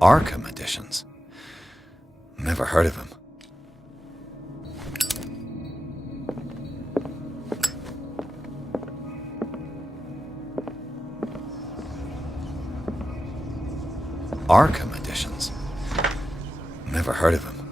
Arkham editions. Never heard of him. Arkham editions. Never heard of him.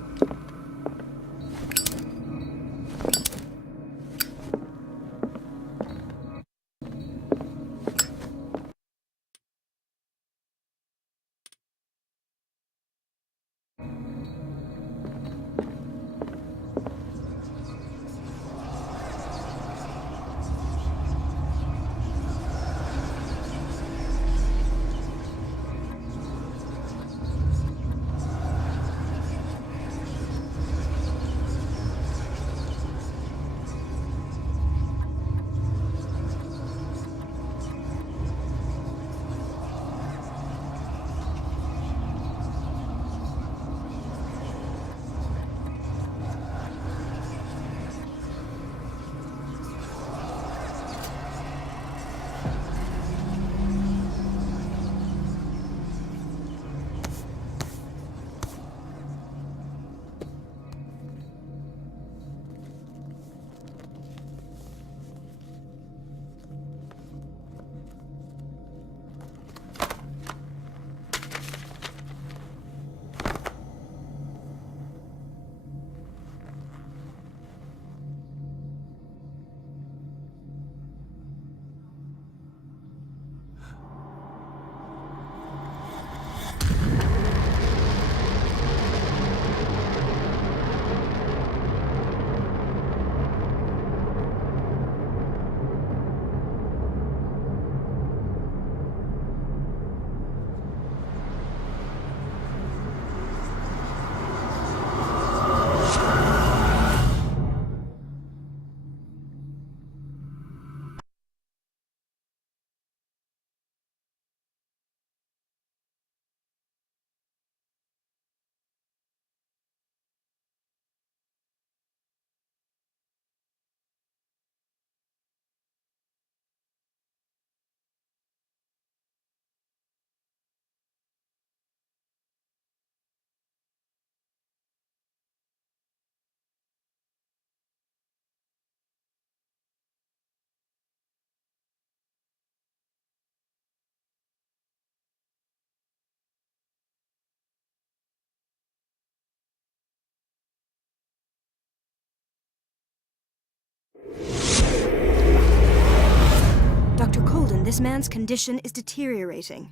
Dr. Colden, this man's condition is deteriorating.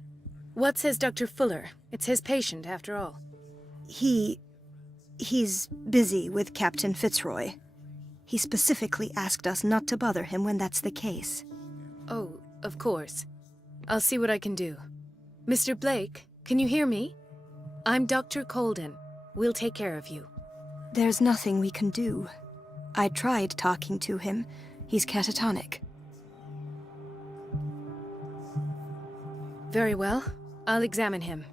What says Dr. Fuller? It's his patient, after all. He's busy with Captain Fitzroy. He specifically asked us not to bother him when that's the case. Oh, of course. I'll see what I can do. Mr. Blake, can you hear me? I'm Dr. Colden. We'll take care of you. There's nothing we can do. I tried talking to him. He's catatonic. Very well. I'll examine him.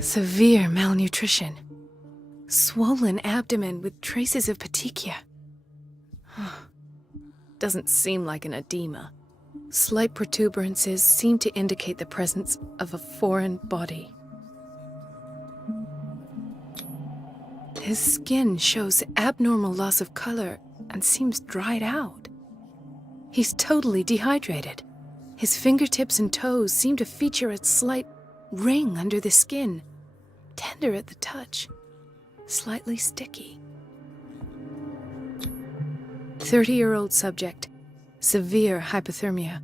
Severe malnutrition. Swollen abdomen with traces of petechia. Doesn't seem like an edema. Slight protuberances seem to indicate the presence of a foreign body. His skin shows abnormal loss of color and seems dried out. He's totally dehydrated. His fingertips and toes seem to feature a slight ring under the skin, tender at the touch, slightly sticky. 30-year-old subject, severe hypothermia,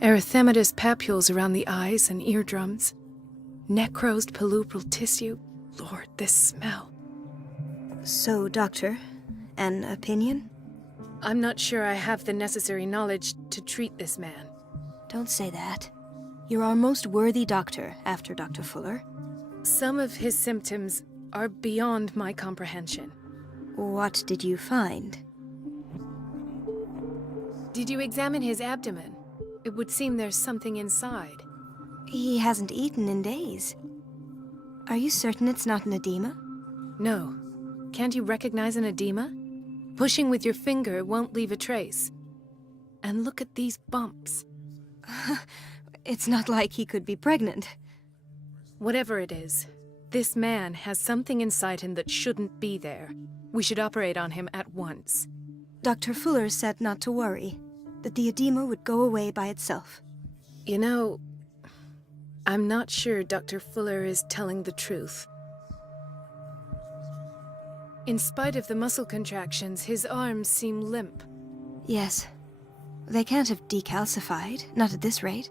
erythematous papules around the eyes and eardrums, necrosed palpebral tissue. Lord, this smell. So, Doctor, an opinion? I'm not sure I have the necessary knowledge to treat this man. Don't say that. You're our most worthy doctor after Dr. Fuller. Some of his symptoms are beyond my comprehension. What did you find? Did you examine his abdomen? It would seem there's something inside. He hasn't eaten in days. Are you certain it's not an edema? No. Can't you recognize an edema? Pushing with your finger won't leave a trace. And look at these bumps. It's not like he could be pregnant. Whatever it is, this man has something inside him that shouldn't be there. We should operate on him at once. Dr. Fuller said not to worry, that the edema would go away by itself. You know, I'm not sure Dr. Fuller is telling the truth. In spite of the muscle contractions, his arms seem limp. Yes. They can't have decalcified, not at this rate.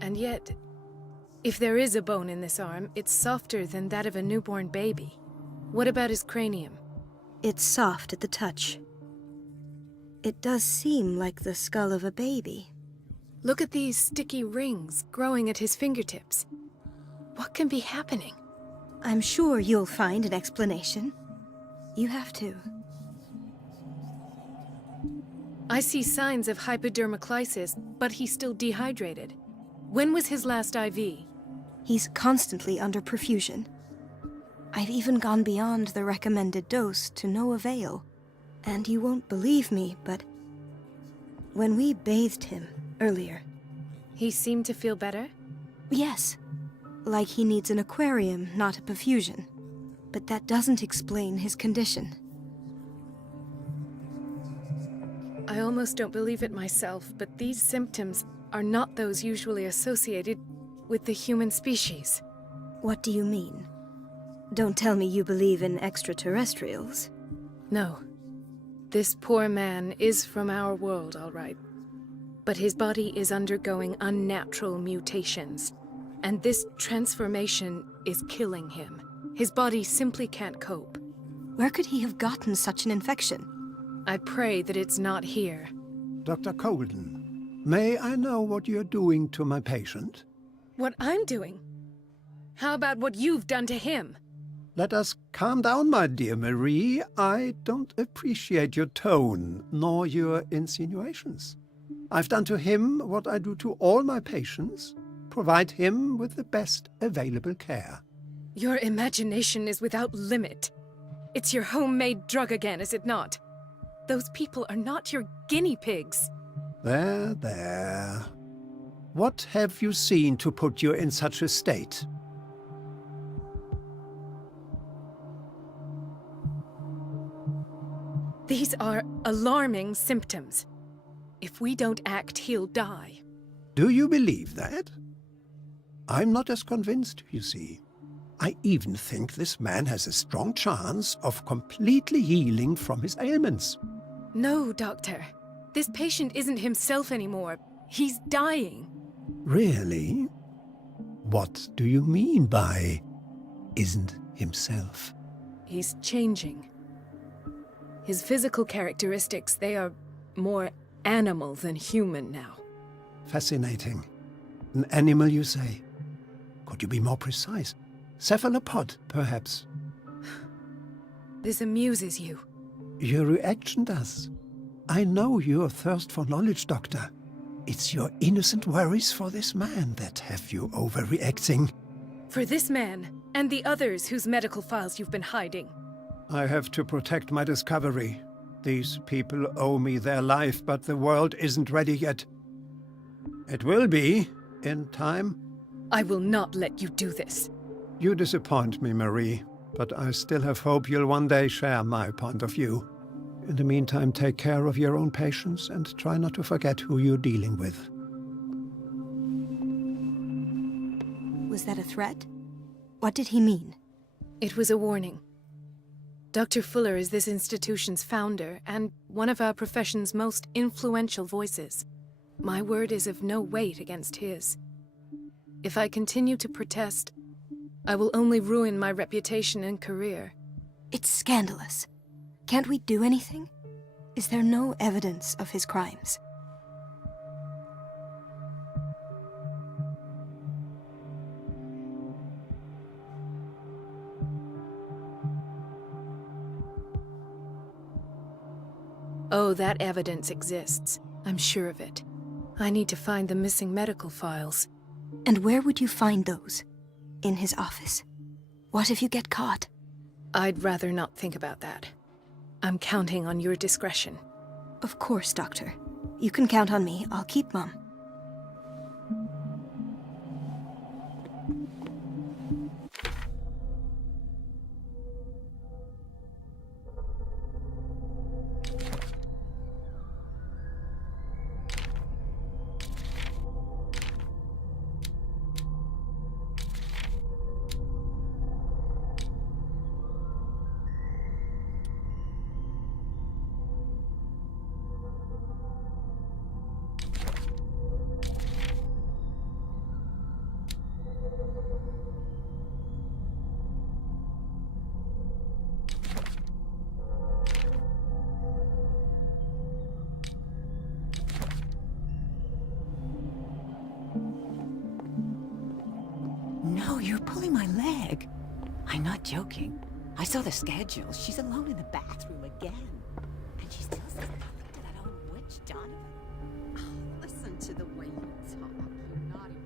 And yet, if there is a bone in this arm, it's softer than that of a newborn baby. What about his cranium? It's soft at the touch. It does seem like the skull of a baby. Look at these sticky rings growing at his fingertips. What can be happening? I'm sure you'll find an explanation. You have to. I see signs of hypodermoclysis, but he's still dehydrated. When was his last IV? He's constantly under perfusion. I've even gone beyond the recommended dose to no avail. And you won't believe me, but when we bathed him earlier... He seemed to feel better? Yes. Like he needs an aquarium, not a perfusion. But that doesn't explain his condition. I almost don't believe it myself, but these symptoms are not those usually associated with the human species. What do you mean? Don't tell me you believe in extraterrestrials. No. This poor man is from our world, all right. But his body is undergoing unnatural mutations. And this transformation is killing him. His body simply can't cope. Where could he have gotten such an infection? I pray that it's not here. Dr. Colden, may I know what you're doing to my patient? What I'm doing? How about what you've done to him? Let us calm down, my dear Marie. I don't appreciate your tone, nor your insinuations. I've done to him what I do to all my patients, provide him with the best available care. Your imagination is without limit. It's your homemade drug again, is it not? Those people are not your guinea pigs. There, there. What have you seen to put you in such a state? These are alarming symptoms. If we don't act, he'll die. Do you believe that? I'm not as convinced, you see. I even think this man has a strong chance of completely healing from his ailments. No, Doctor. This patient isn't himself anymore. He's dying. Really? What do you mean by isn't himself? He's changing. His physical characteristics, they are more animal than human now. Fascinating. An animal, you say? Could you be more precise? Cephalopod, perhaps? This amuses you. Your reaction does. I know your thirst for knowledge, Doctor. It's your innocent worries for this man that have you overreacting. For this man, and the others whose medical files you've been hiding. I have to protect my discovery. These people owe me their life, but the world isn't ready yet. It will be, in time. I will not let you do this. You disappoint me, Marie, but I still have hope you'll one day share my point of view. In the meantime, take care of your own patients and try not to forget who you're dealing with. Was that a threat? What did he mean? It was a warning. Dr. Fuller is this institution's founder and one of our profession's most influential voices. My word is of no weight against his. If I continue to protest, I will only ruin my reputation and career. It's scandalous. Can't we do anything? Is there no evidence of his crimes? Oh, that evidence exists. I'm sure of it. I need to find the missing medical files. And where would you find those? In his office? What if you get caught? I'd rather not think about that. I'm counting on your discretion. Of course, Doctor. You can count on me. I'll keep Mum. You're pulling my leg. I'm not joking. I saw the schedule. She's alone in the bathroom again. And she still says nothing to that old witch, Donovan. Oh, listen to the way you talk. You're not even...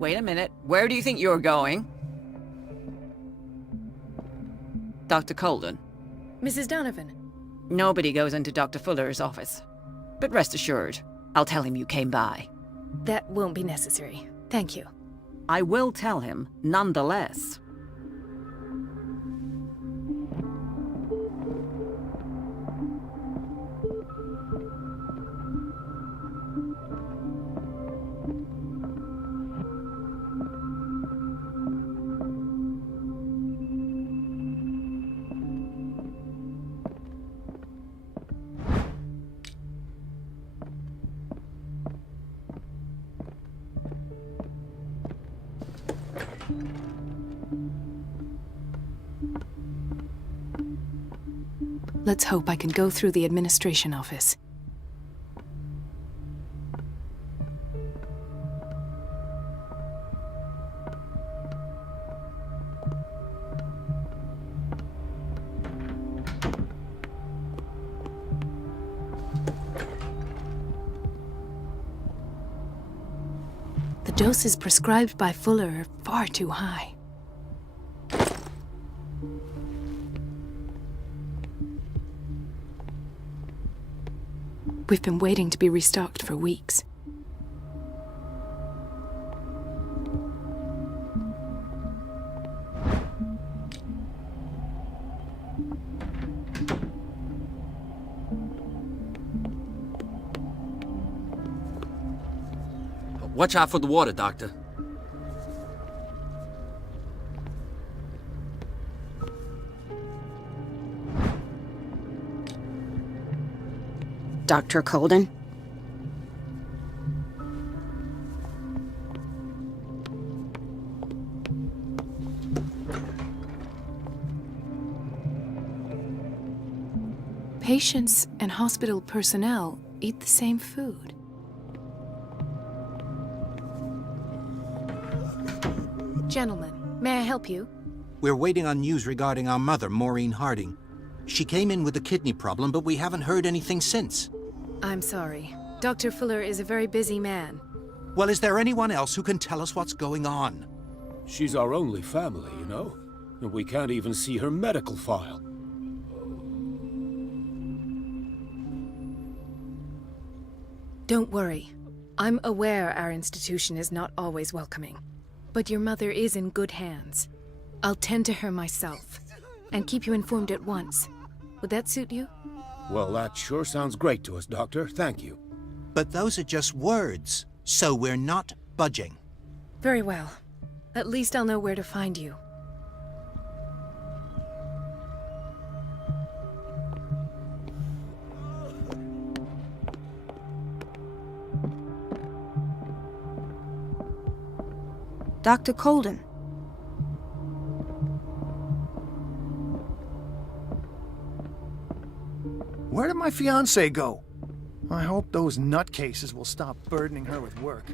Wait a minute. Where do you think you're going? Dr. Colden. Mrs. Donovan. Nobody goes into Dr. Fuller's office. But rest assured, I'll tell him you came by. That won't be necessary. Thank you. I will tell him, nonetheless. Let's hope I can go through the administration office. The doses prescribed by Fuller are far too high. We've been waiting to be restocked for weeks. Watch out for the water, Doctor. Dr. Colden? Patients and hospital personnel eat the same food. Gentlemen, may I help you? We're waiting on news regarding our mother, Maureen Harding. She came in with a kidney problem, but we haven't heard anything since. I'm sorry. Dr. Fuller is a very busy man. Well, is there anyone else who can tell us what's going on? She's our only family, you know? And we can't even see her medical file. Don't worry. I'm aware our institution is not always welcoming. But your mother is in good hands. I'll tend to her myself, and keep you informed at once. Would that suit you? Well, that sure sounds great to us, Doctor. Thank you. But those are just words, so we're not budging. Very well. At least I'll know where to find you. Dr. Colden. Where did my fiancée go? I hope those nutcases will stop burdening her with work.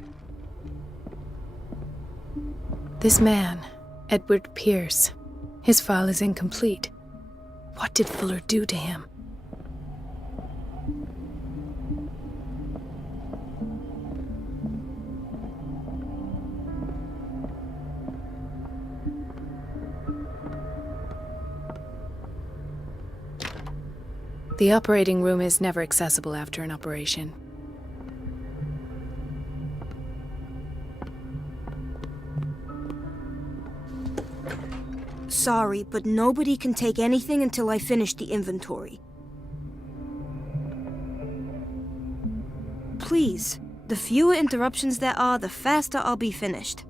This man, Edward Pierce, his file is incomplete. What did Fuller do to him? The operating room is never accessible after an operation. Sorry, but nobody can take anything until I finish the inventory. Please, the fewer interruptions there are, the faster I'll be finished.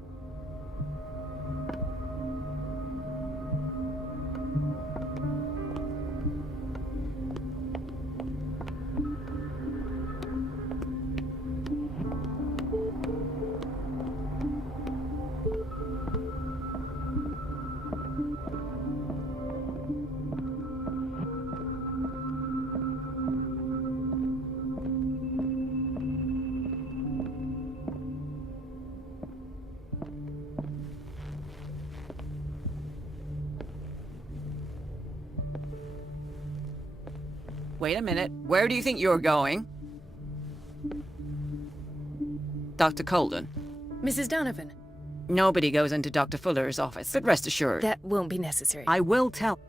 Wait a minute. Where do you think you're going? Dr. Colden. Mrs. Donovan. Nobody goes into Dr. Fuller's office, but rest assured. That won't be necessary. I will tell.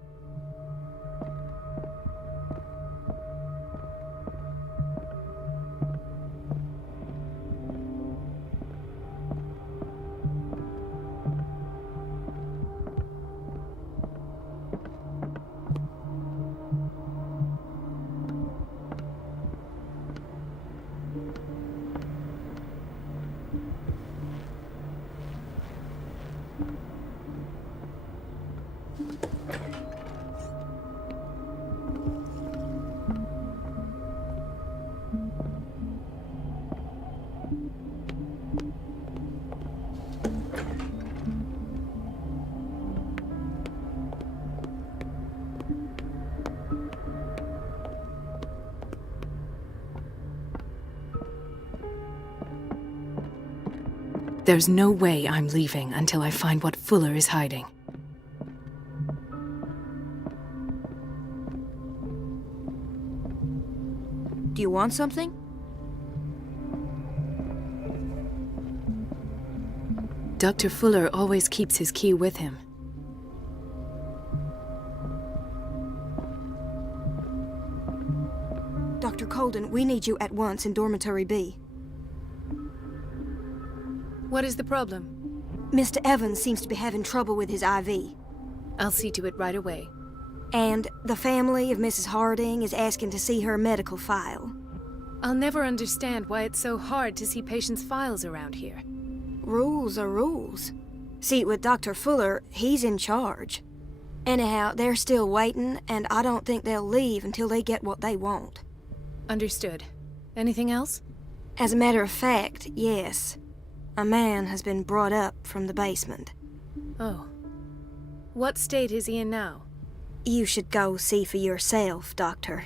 There's no way I'm leaving until I find what Fuller is hiding. Do you want something? Dr. Fuller always keeps his key with him. Dr. Colden, we need you at once in Dormitory B. What is the problem? Mr. Evans seems to be having trouble with his IV. I'll see to it right away. And the family of Mrs. Harding is asking to see her medical file. I'll never understand why it's so hard to see patients' files around here. Rules are rules. See, with Dr. Fuller, he's in charge. Anyhow, they're still waiting, and I don't think they'll leave until they get what they want. Understood. Anything else? As a matter of fact, yes. A man has been brought up from the basement. Oh. What state is he in now? You should go see for yourself, Doctor.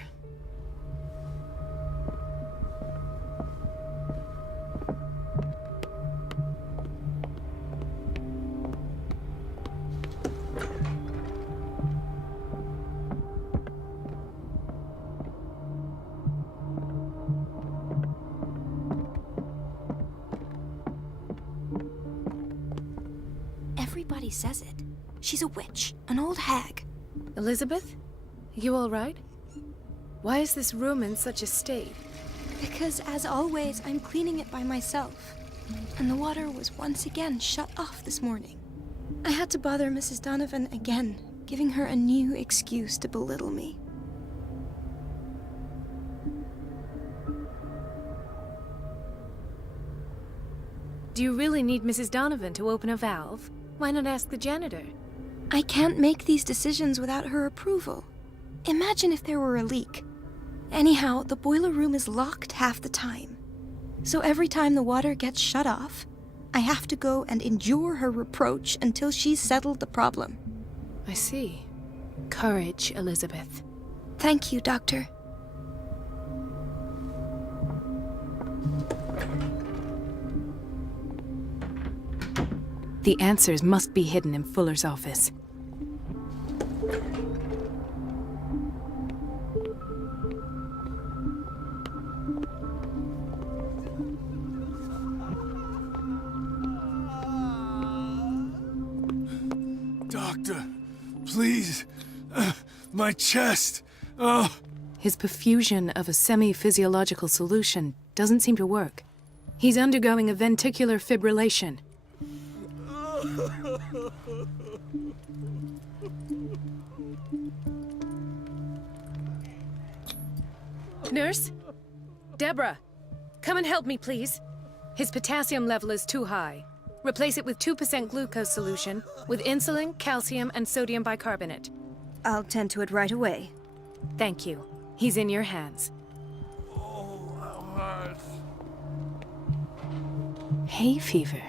Everybody says it. She's a witch, an old hag. Elizabeth? You all right? Why is this room in such a state? Because, as always, I'm cleaning it by myself. And the water was once again shut off this morning. I had to bother Mrs. Donovan again, giving her a new excuse to belittle me. Do you really need Mrs. Donovan to open a valve? Why not ask the janitor? I can't make these decisions without her approval. Imagine if there were a leak. Anyhow, the boiler room is locked half the time. So every time the water gets shut off, I have to go and endure her reproach until she's settled the problem. I see. Courage, Elizabeth. Thank you, Doctor. The answers must be hidden in Fuller's office. Doctor, please. My chest. Oh. His perfusion of a semi-physiological solution doesn't seem to work. He's undergoing a ventricular fibrillation. Nurse? Deborah, come and help me, please. His potassium level is too high. Replace it with 2% glucose solution with insulin, calcium, and sodium bicarbonate. I'll tend to it right away. Thank you. He's in your hands. Hay fever.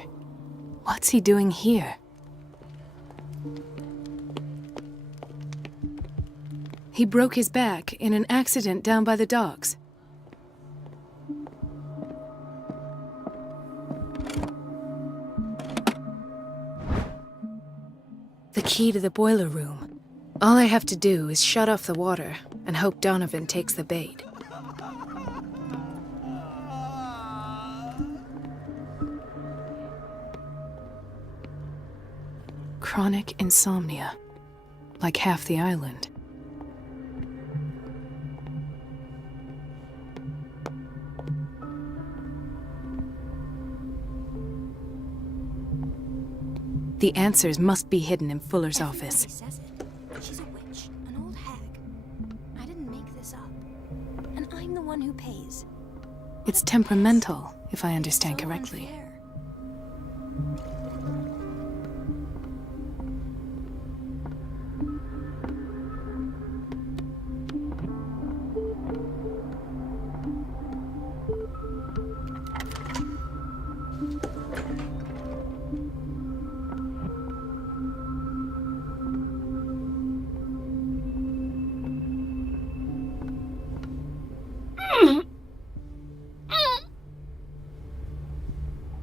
What's he doing here? He broke his back in an accident down by the docks. The key to the boiler room. All I have to do is shut off the water and hope Donovan takes the bait. Chronic insomnia, like half the island. The answers must be hidden in Fuller's office. Says it. She's a witch, an old hag. I didn't make this up. And I'm the one who pays. It's temperamental, if I understand correctly. Unfair.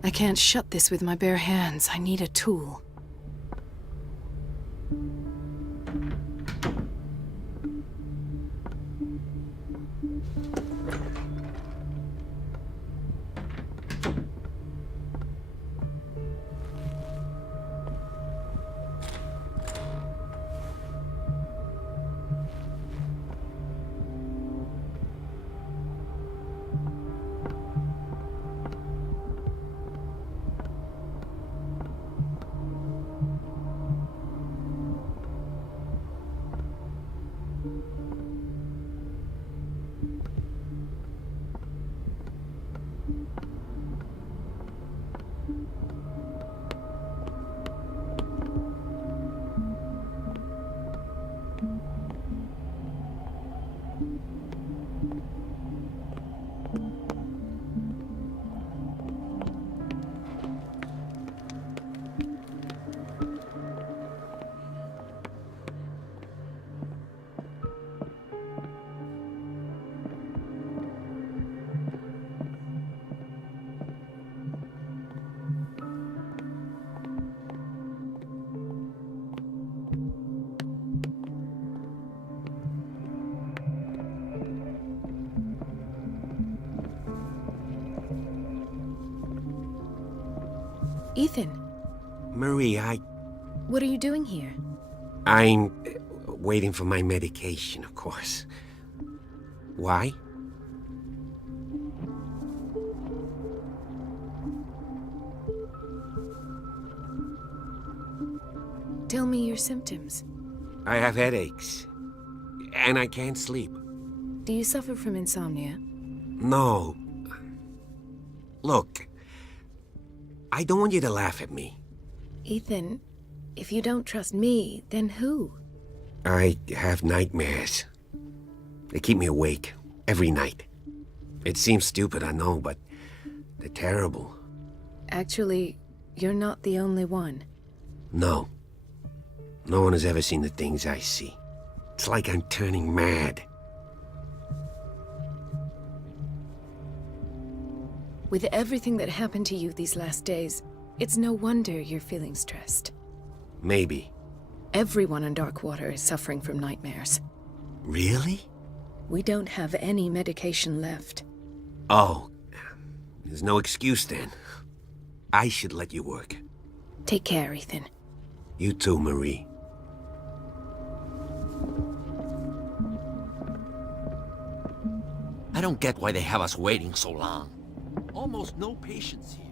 I can't shut this with my bare hands. I need a tool. Ethan, Marie, what are you doing here? I'm waiting for my medication, of course. Why? Tell me your symptoms. I have headaches. And I can't sleep. Do you suffer from insomnia? No. Look, I don't want you to laugh at me. Ethan, if you don't trust me, then who? I have nightmares. They keep me awake every night. It seems stupid, I know, but they're terrible. Actually, you're not the only one. No. No one has ever seen the things I see. It's like I'm turning mad. With everything that happened to you these last days, it's no wonder you're feeling stressed. Maybe. Everyone on Darkwater is suffering from nightmares. Really? We don't have any medication left. Oh. There's no excuse then. I should let you work. Take care, Ethan. You too, Marie. I don't get why they have us waiting so long. Almost no patience here.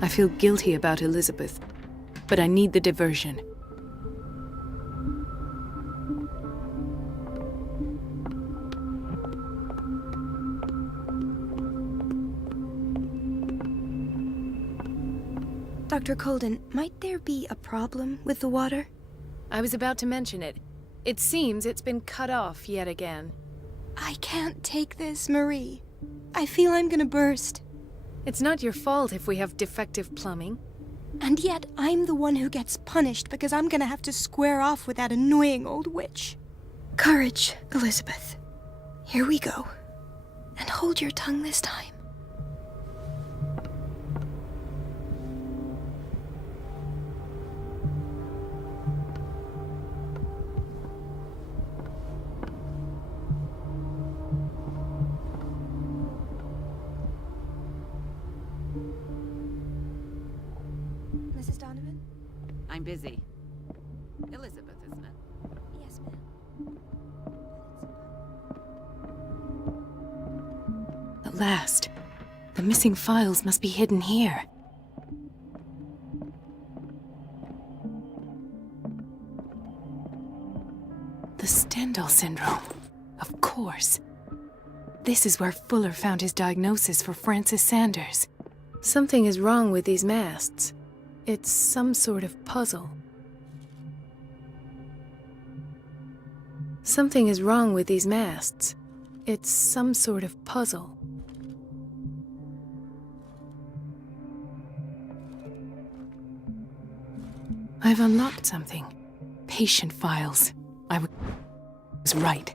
I feel guilty about Elizabeth, but I need the diversion. Dr. Colden, might there be a problem with the water? I was about to mention it. It seems it's been cut off yet again. I can't take this, Marie. I feel I'm gonna burst. It's not your fault if we have defective plumbing. And yet, I'm the one who gets punished because I'm gonna have to square off with that annoying old witch. Courage, Elizabeth. Here we go. And hold your tongue this time. Mrs. Donovan? I'm busy. Elizabeth, isn't it? Yes, ma'am. At last. The missing files must be hidden here. The Stendhal syndrome. Of course. This is where Fuller found his diagnosis for Francis Sanders. Something is wrong with these masts. It's some sort of puzzle. Something is wrong with these masts. It's some sort of puzzle. I've unlocked something. Patient files. I was right.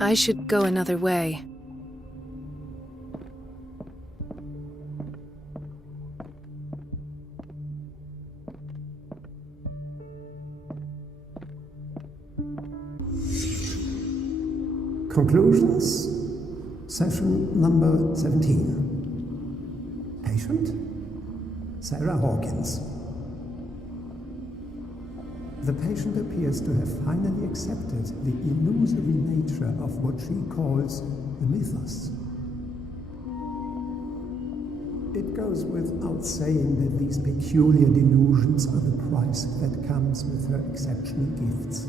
I should go another way. Conclusions. Session number 17. Patient? Sarah Hawkins. The patient appears to have finally accepted the illusory nature of what she calls the mythos. It goes without saying that these peculiar delusions are the price that comes with her exceptional gifts.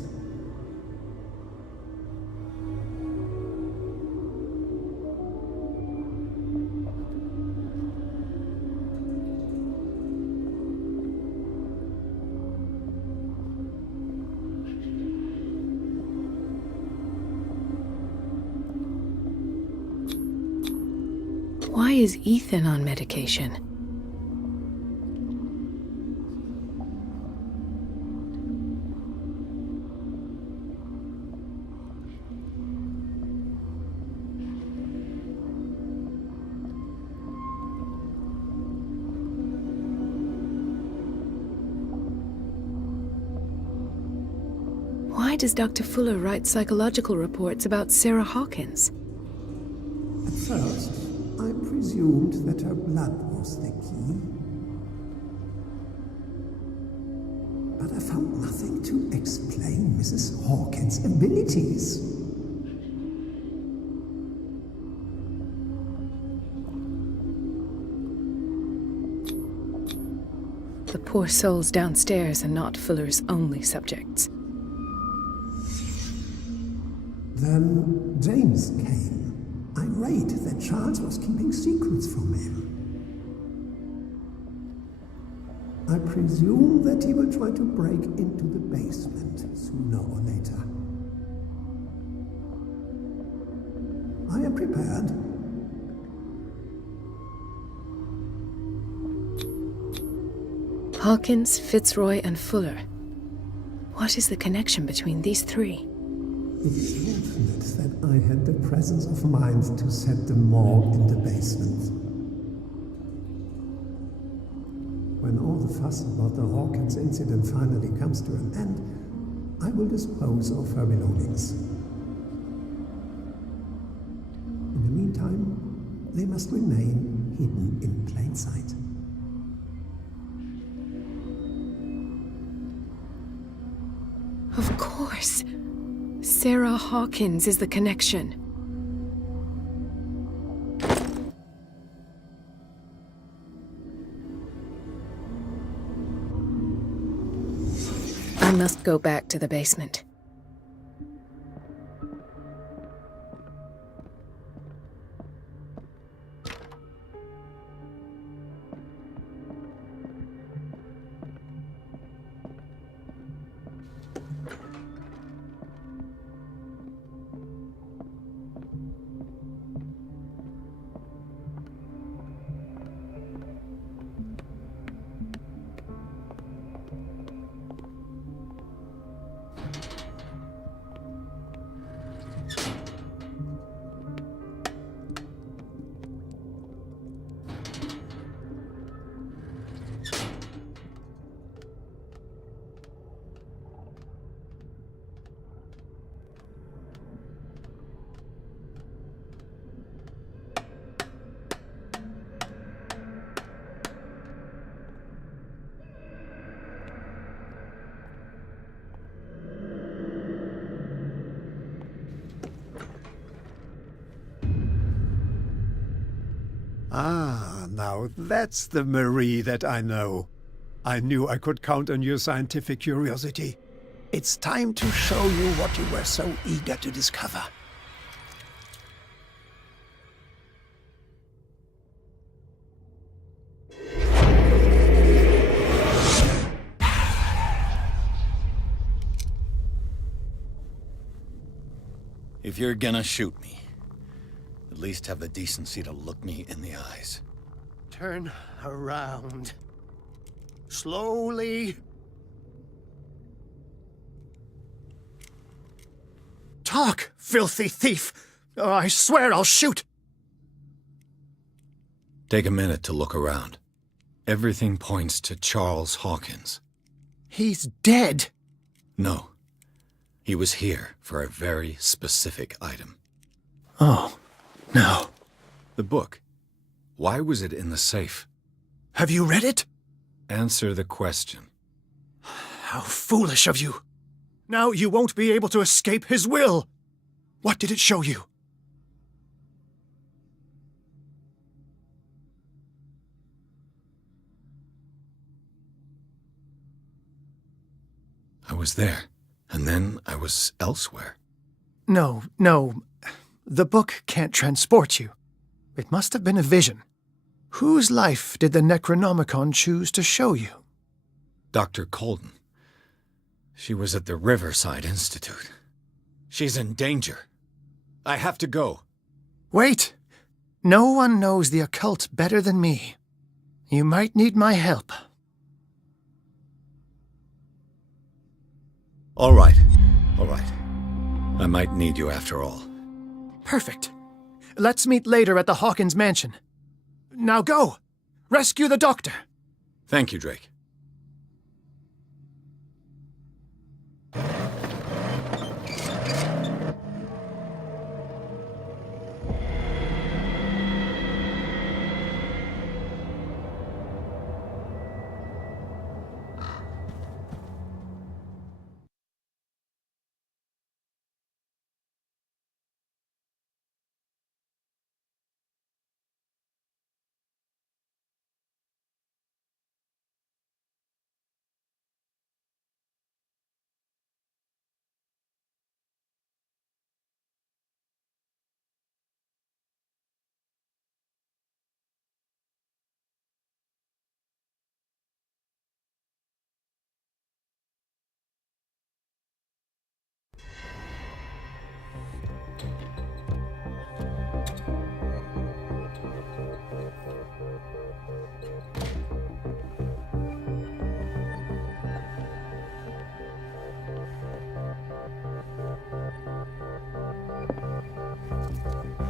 Why is Ethan on medication? Why does Dr. Fuller write psychological reports about Sarah Hawkins? At first, I presumed that her blood was the key. But I found nothing to explain Mrs. Hawkins' abilities. The poor souls downstairs are not Fuller's only subjects. Then James came, irate that Charles was keeping secrets from him. I presume that he will try to break into the basement sooner or later. I am prepared. Hawkins, Fitzroy, and Fuller. What is the connection between these three? It is fortunate that I had the presence of mind to set them all in the basement. When all the fuss about the Hawkins incident finally comes to an end, I will dispose of her belongings. In the meantime, they must remain hidden in plain sight. Of course. Sarah Hawkins is the connection. I must go back to the basement. Ah, now that's the Marie that I know. I knew I could count on your scientific curiosity. It's time to show you what you were so eager to discover. If you're gonna shoot me, at least have the decency to look me in the eyes. Turn around. Slowly. Talk, filthy thief! Or I swear I'll shoot! Take a minute to look around. Everything points to Charles Hawkins. He's dead! No. He was here for a very specific item. Oh, no. The book. Why was it in the safe? Have you read it? Answer the question. How foolish of you. Now you won't be able to escape his will. What did it show you? I was there, and then I was elsewhere. No. The book can't transport you. It must have been a vision. Whose life did the Necronomicon choose to show you? Dr. Colden. She was at the Riverside Institute. She's in danger. I have to go. Wait. No one knows the occult better than me. You might need my help. All right. I might need you after all. Perfect. Let's meet later at the Hawkins mansion. Now go! Rescue the doctor! Thank you, Drake.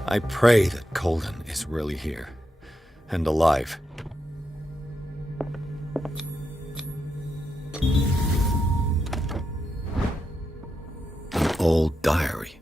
I pray that Colden is really here, and alive. An old diary.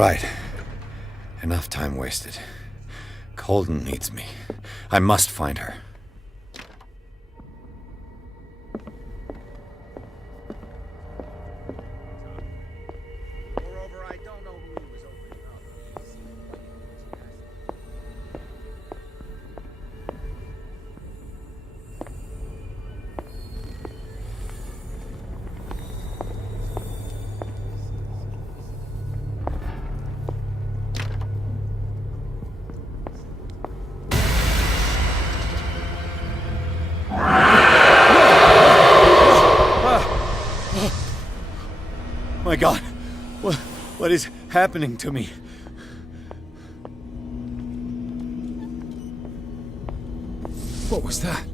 Right. Enough time wasted. Colden needs me. I must find her. Moreover, I don't know who he was opening up. My God, what is happening to me? What was that?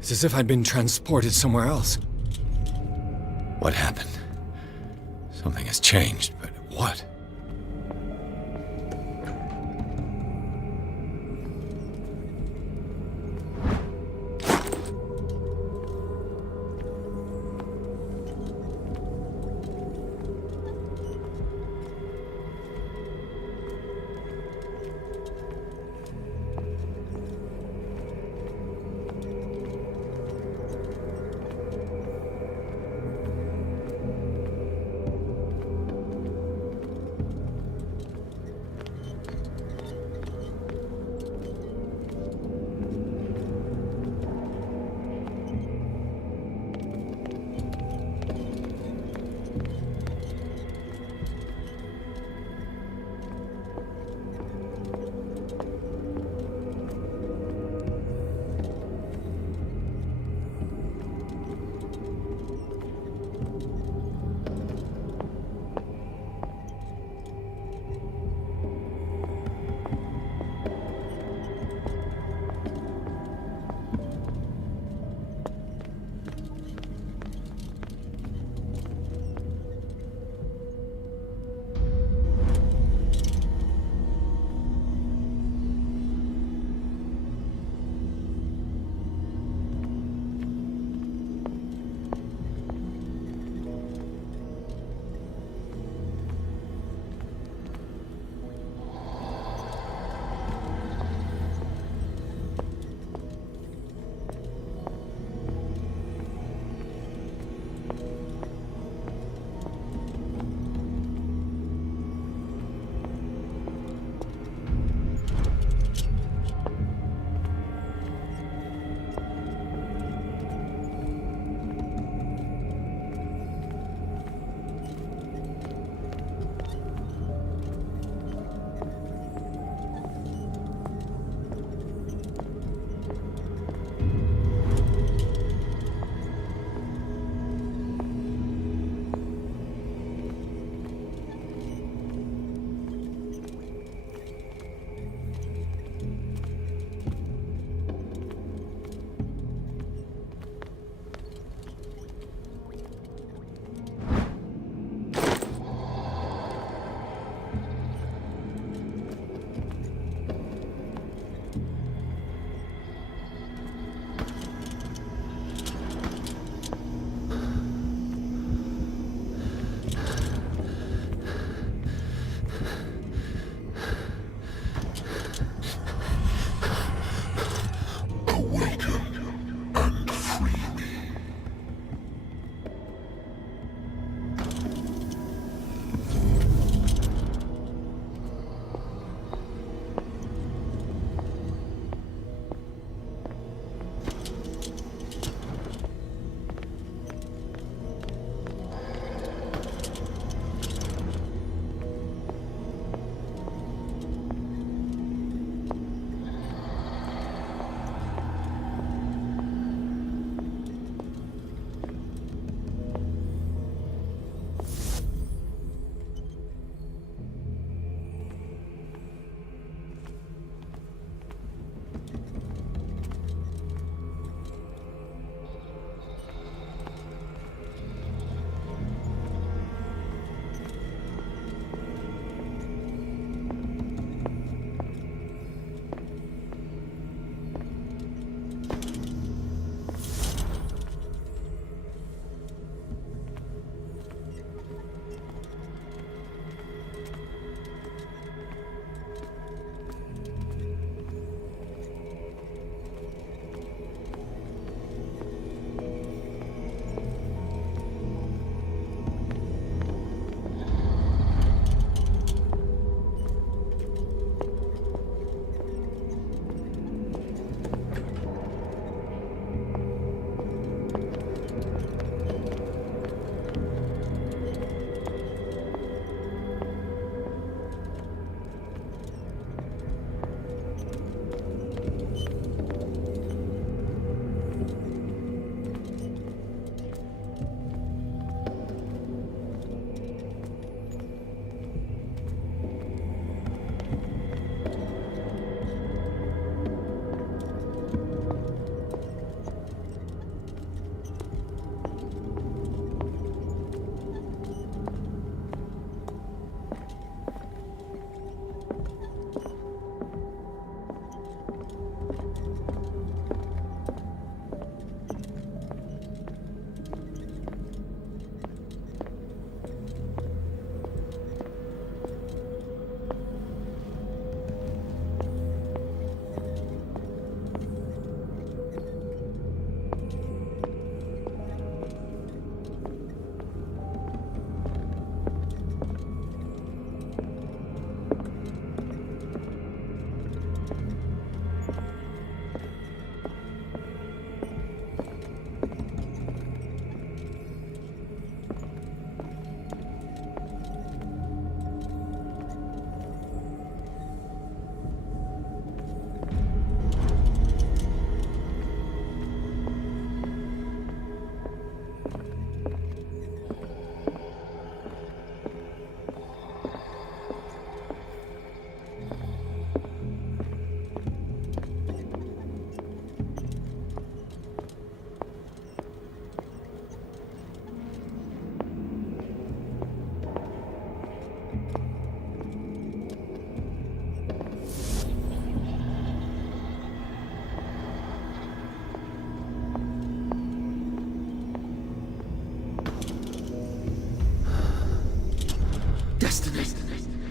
It's as if I'd been transported somewhere else. What happened? Something has changed, but what?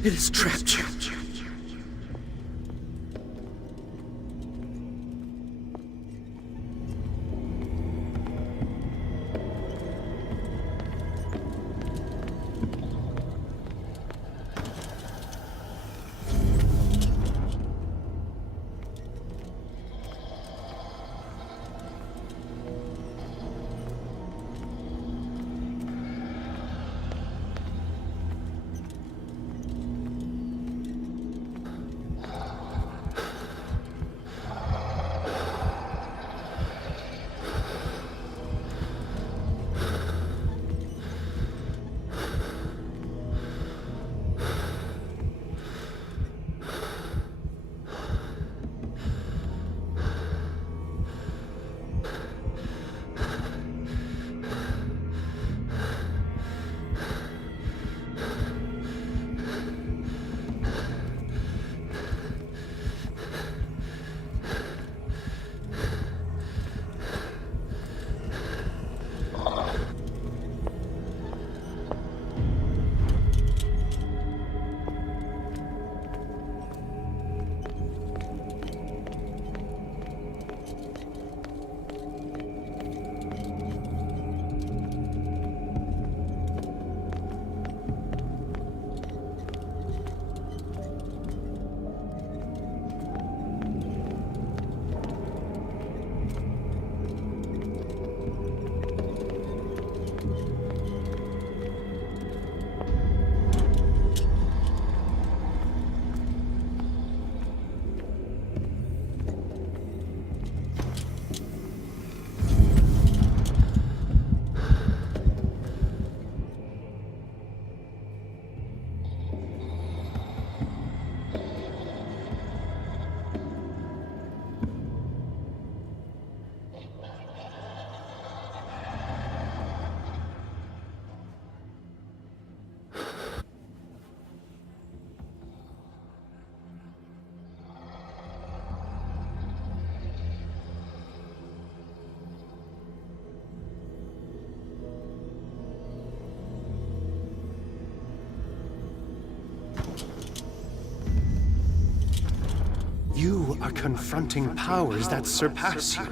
It has trapped you. You are confronting powers that surpass you.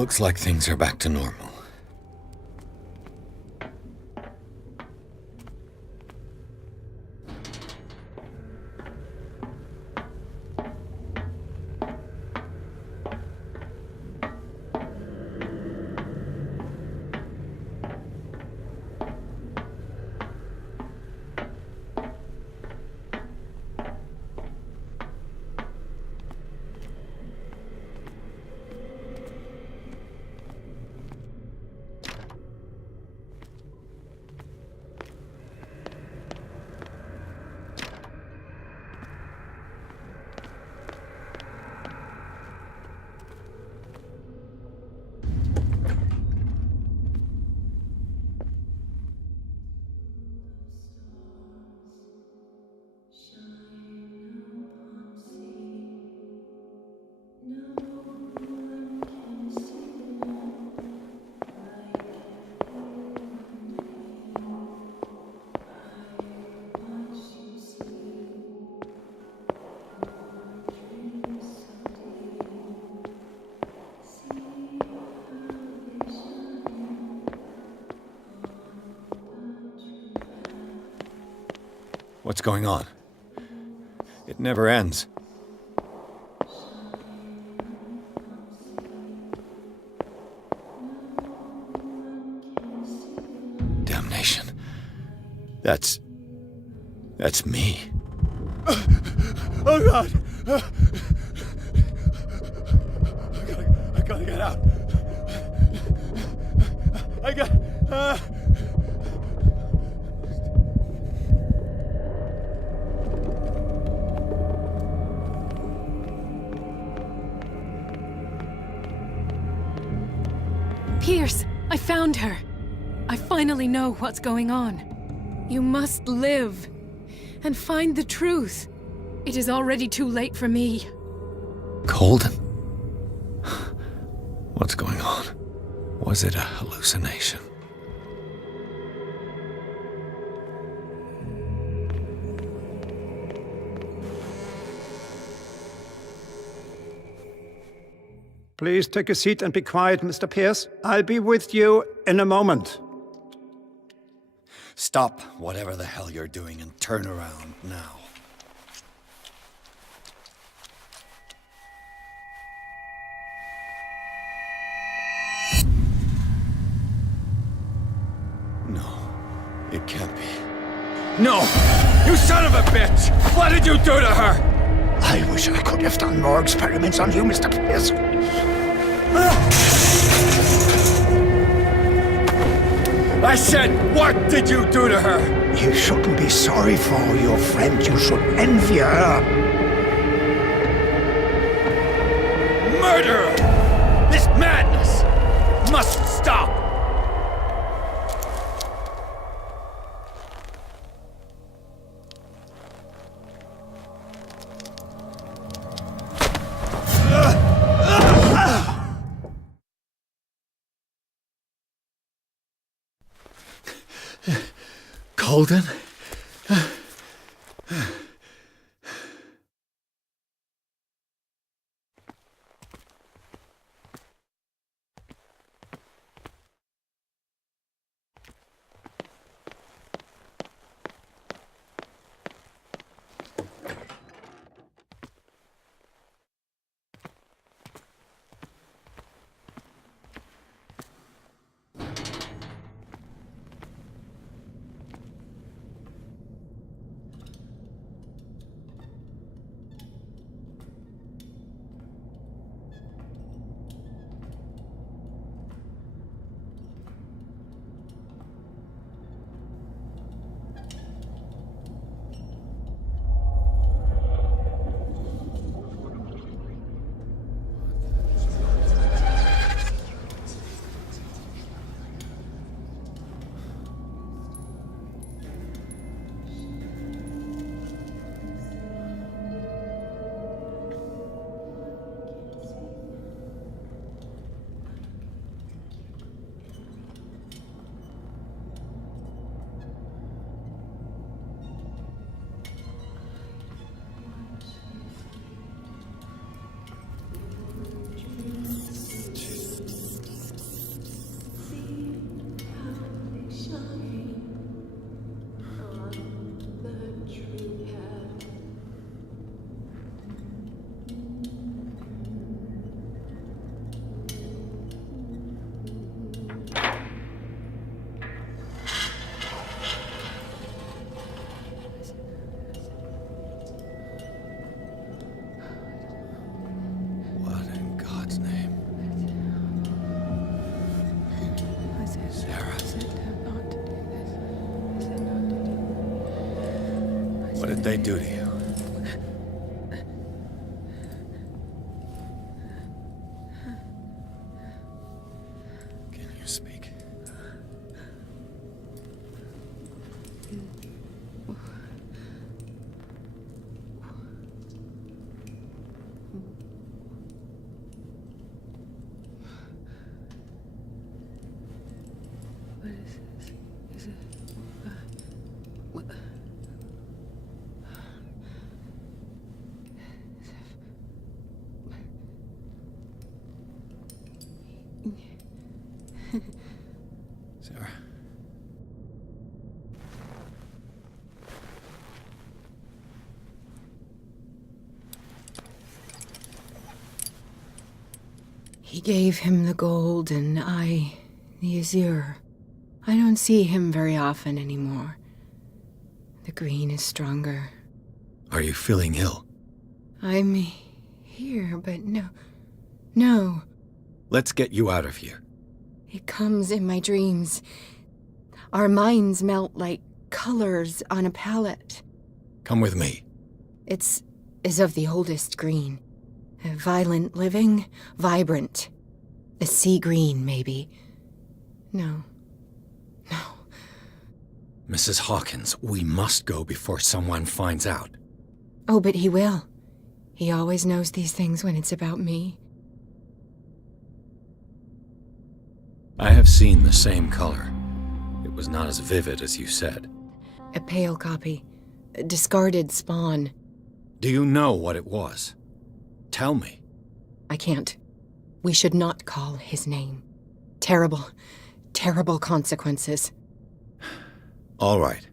Looks like things are back to normal. What's going on? It never ends. Damnation. That's me. Oh God! I gotta get out. I got. Pierce, I found her. I finally know what's going on. You must live and find the truth. It is already too late for me. Colden? What's going on? Was it a hallucination? Please take a seat and be quiet, Mr. Pierce. I'll be with you in a moment. Stop whatever the hell you're doing and turn around now. No, it can't be. No! You son of a bitch! What did you do to her? I wish I could have done more experiments on you, Mr. Pierce. I said, what did you do to her? You shouldn't be sorry for your friend. You should envy her. Murderer! This madness must stop! Colden? What did they do to you? Can you speak? What is this? Is it... what? Sarah. He gave him the gold and I the azure. I don't see him very often anymore. The green is stronger. Are you feeling ill? I'm here, but no. Let's get you out of here. It comes in my dreams. Our minds melt like colors on a palette. Come with me. It's of the oldest green. Violent living, vibrant. A sea green, maybe. No. Mrs. Hawkins, we must go before someone finds out. Oh, but he will. He always knows these things when it's about me. I have seen the same color. It was not as vivid as you said. A pale copy. A discarded spawn. Do you know what it was? Tell me. I can't. We should not call his name. Terrible consequences. All right.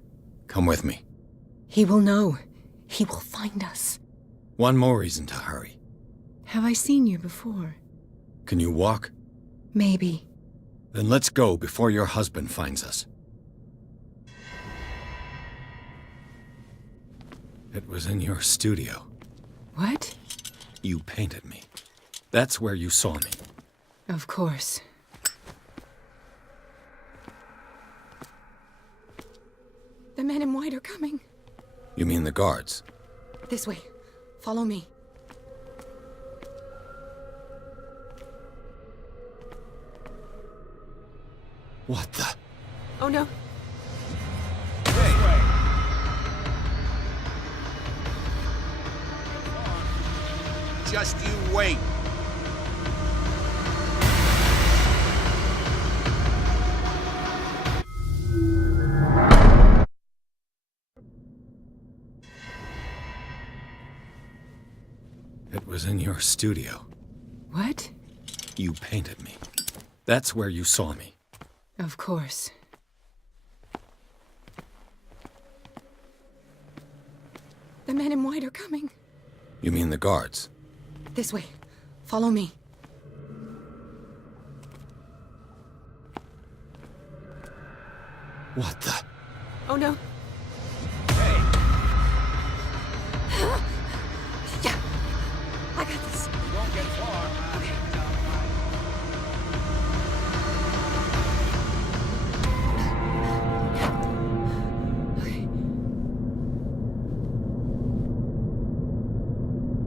Come with me. He will know. He will find us. One more reason to hurry. Have I seen you before? Can you walk? Maybe. Then let's go before your husband finds us. It was in your studio. What? You painted me. That's where you saw me. Of course. The men in white are coming. You mean the guards? This way. Follow me. What the? Oh no. Just you wait. It was in your studio. What? You painted me. That's where you saw me. Of course. The men in white are coming. You mean the guards? This way. Follow me. What the? Oh no. Yeah. I got this. You won't get far. Okay.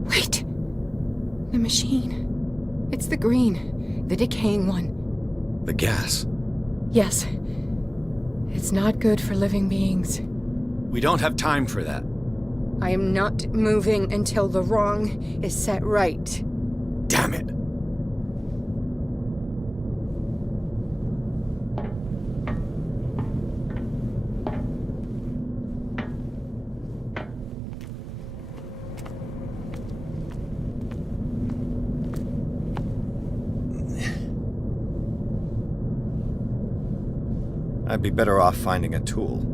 Wait. The machine. It's the green. The decaying one. The gas. Yes. It's not good for living beings. We don't have time for that. I am not moving until the wrong is set right. Damn it! I'd be better off finding a tool.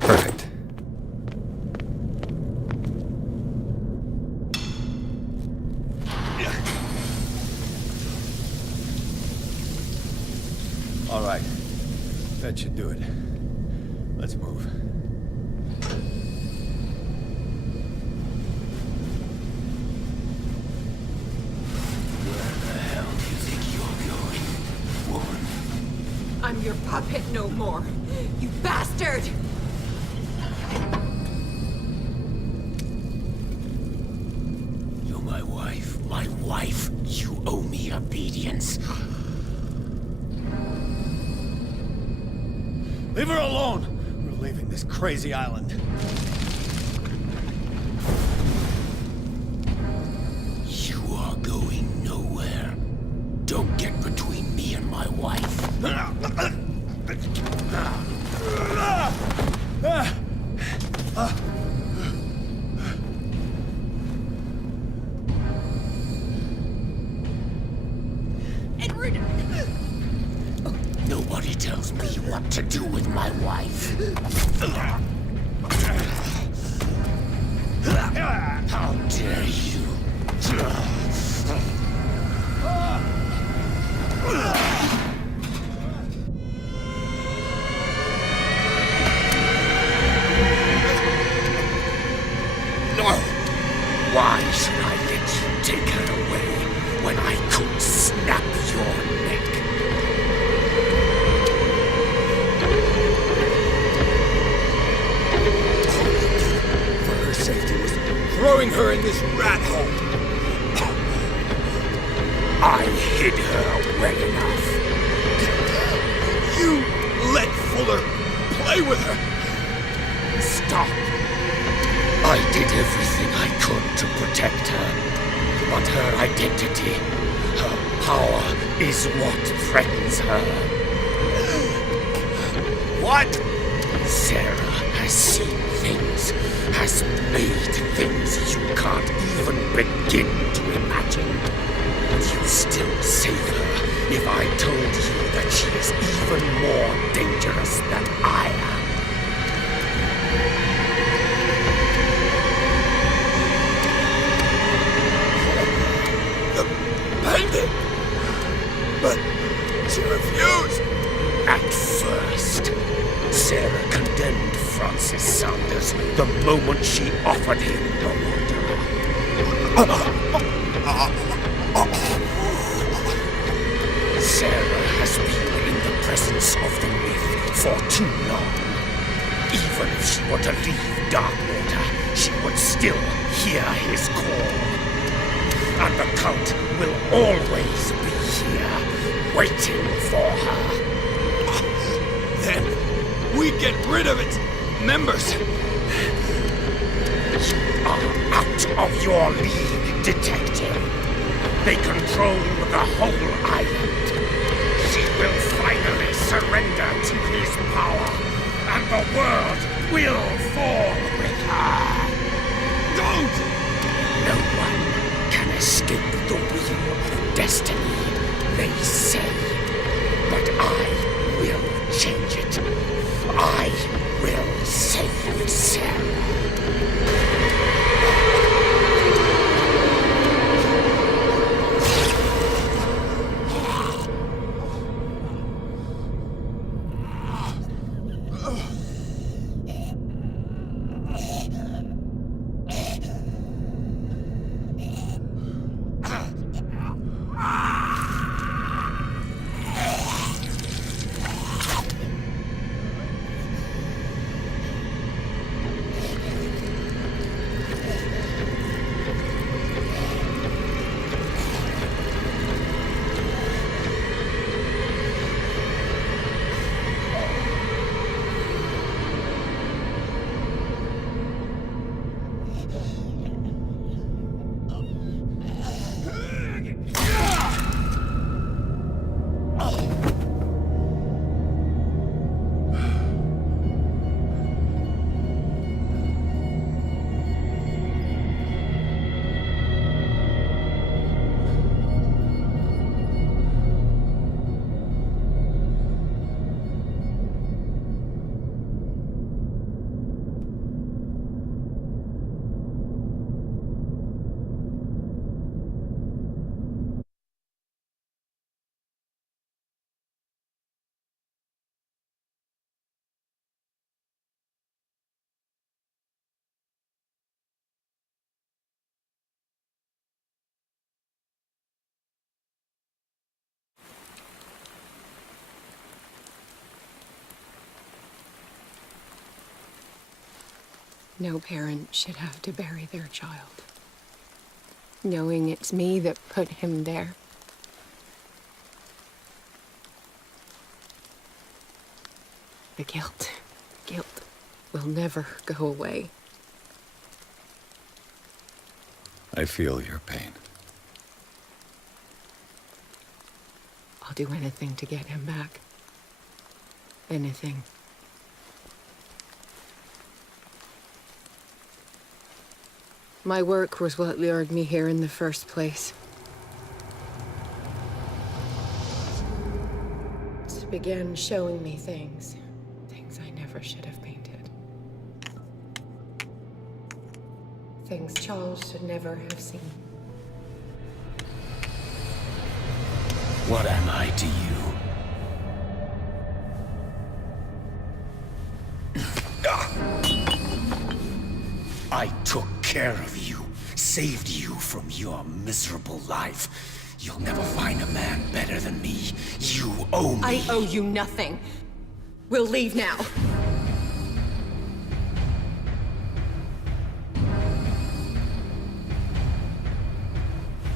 Perfect. All right. That should do it. Let's move. puppet no more, you bastard! You're my wife. My wife. You owe me obedience. Leave her alone! We're leaving this crazy island. You are going nowhere. Don't get between me and my wife. Edward! Nobody tells me what to do with my wife. How dare you? No! Why should I let you take her away when I could snap your neck? For her safety was throwing her in this rat hole. I hid her well enough. You let Fuller play with her. Stop. I did everything I could to protect her. But her identity, her power, is what threatens her. What? Sarah has seen things, has made things you can't even begin to imagine. Would you still save her if I told you that she is even more dangerous than I am? The bandit! But she refused! At first, Sarah condemned Francis Sanders the moment she offered him the Wanderer. Sarah has been in the presence of the myth for too long. Even if she were to leave Darkwater, she would still hear his call. And the cult will always be here, waiting for her. Then we get rid of its members. You are out of your league, detective. They control the whole island. She will finally surrender to his power, and the world will fall with her. Don't! No one can escape the wheel of destiny, they say. But I will change it. I will save Sarah. No parent should have to bury their child, knowing it's me that put him there. The guilt will never go away. I feel your pain. I'll do anything to get him back. Anything. My work was what lured me here in the first place. It began showing me things I never should have painted. Things Charles should never have seen. What am I to you? I took care of you, saved you from your miserable life. You'll never find a man better than me. You owe me. I owe you nothing. We'll leave now.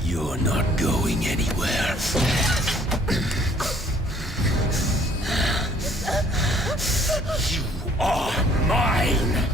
You're not going anywhere. You are mine!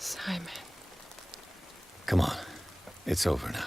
Simon. Come on. It's over now.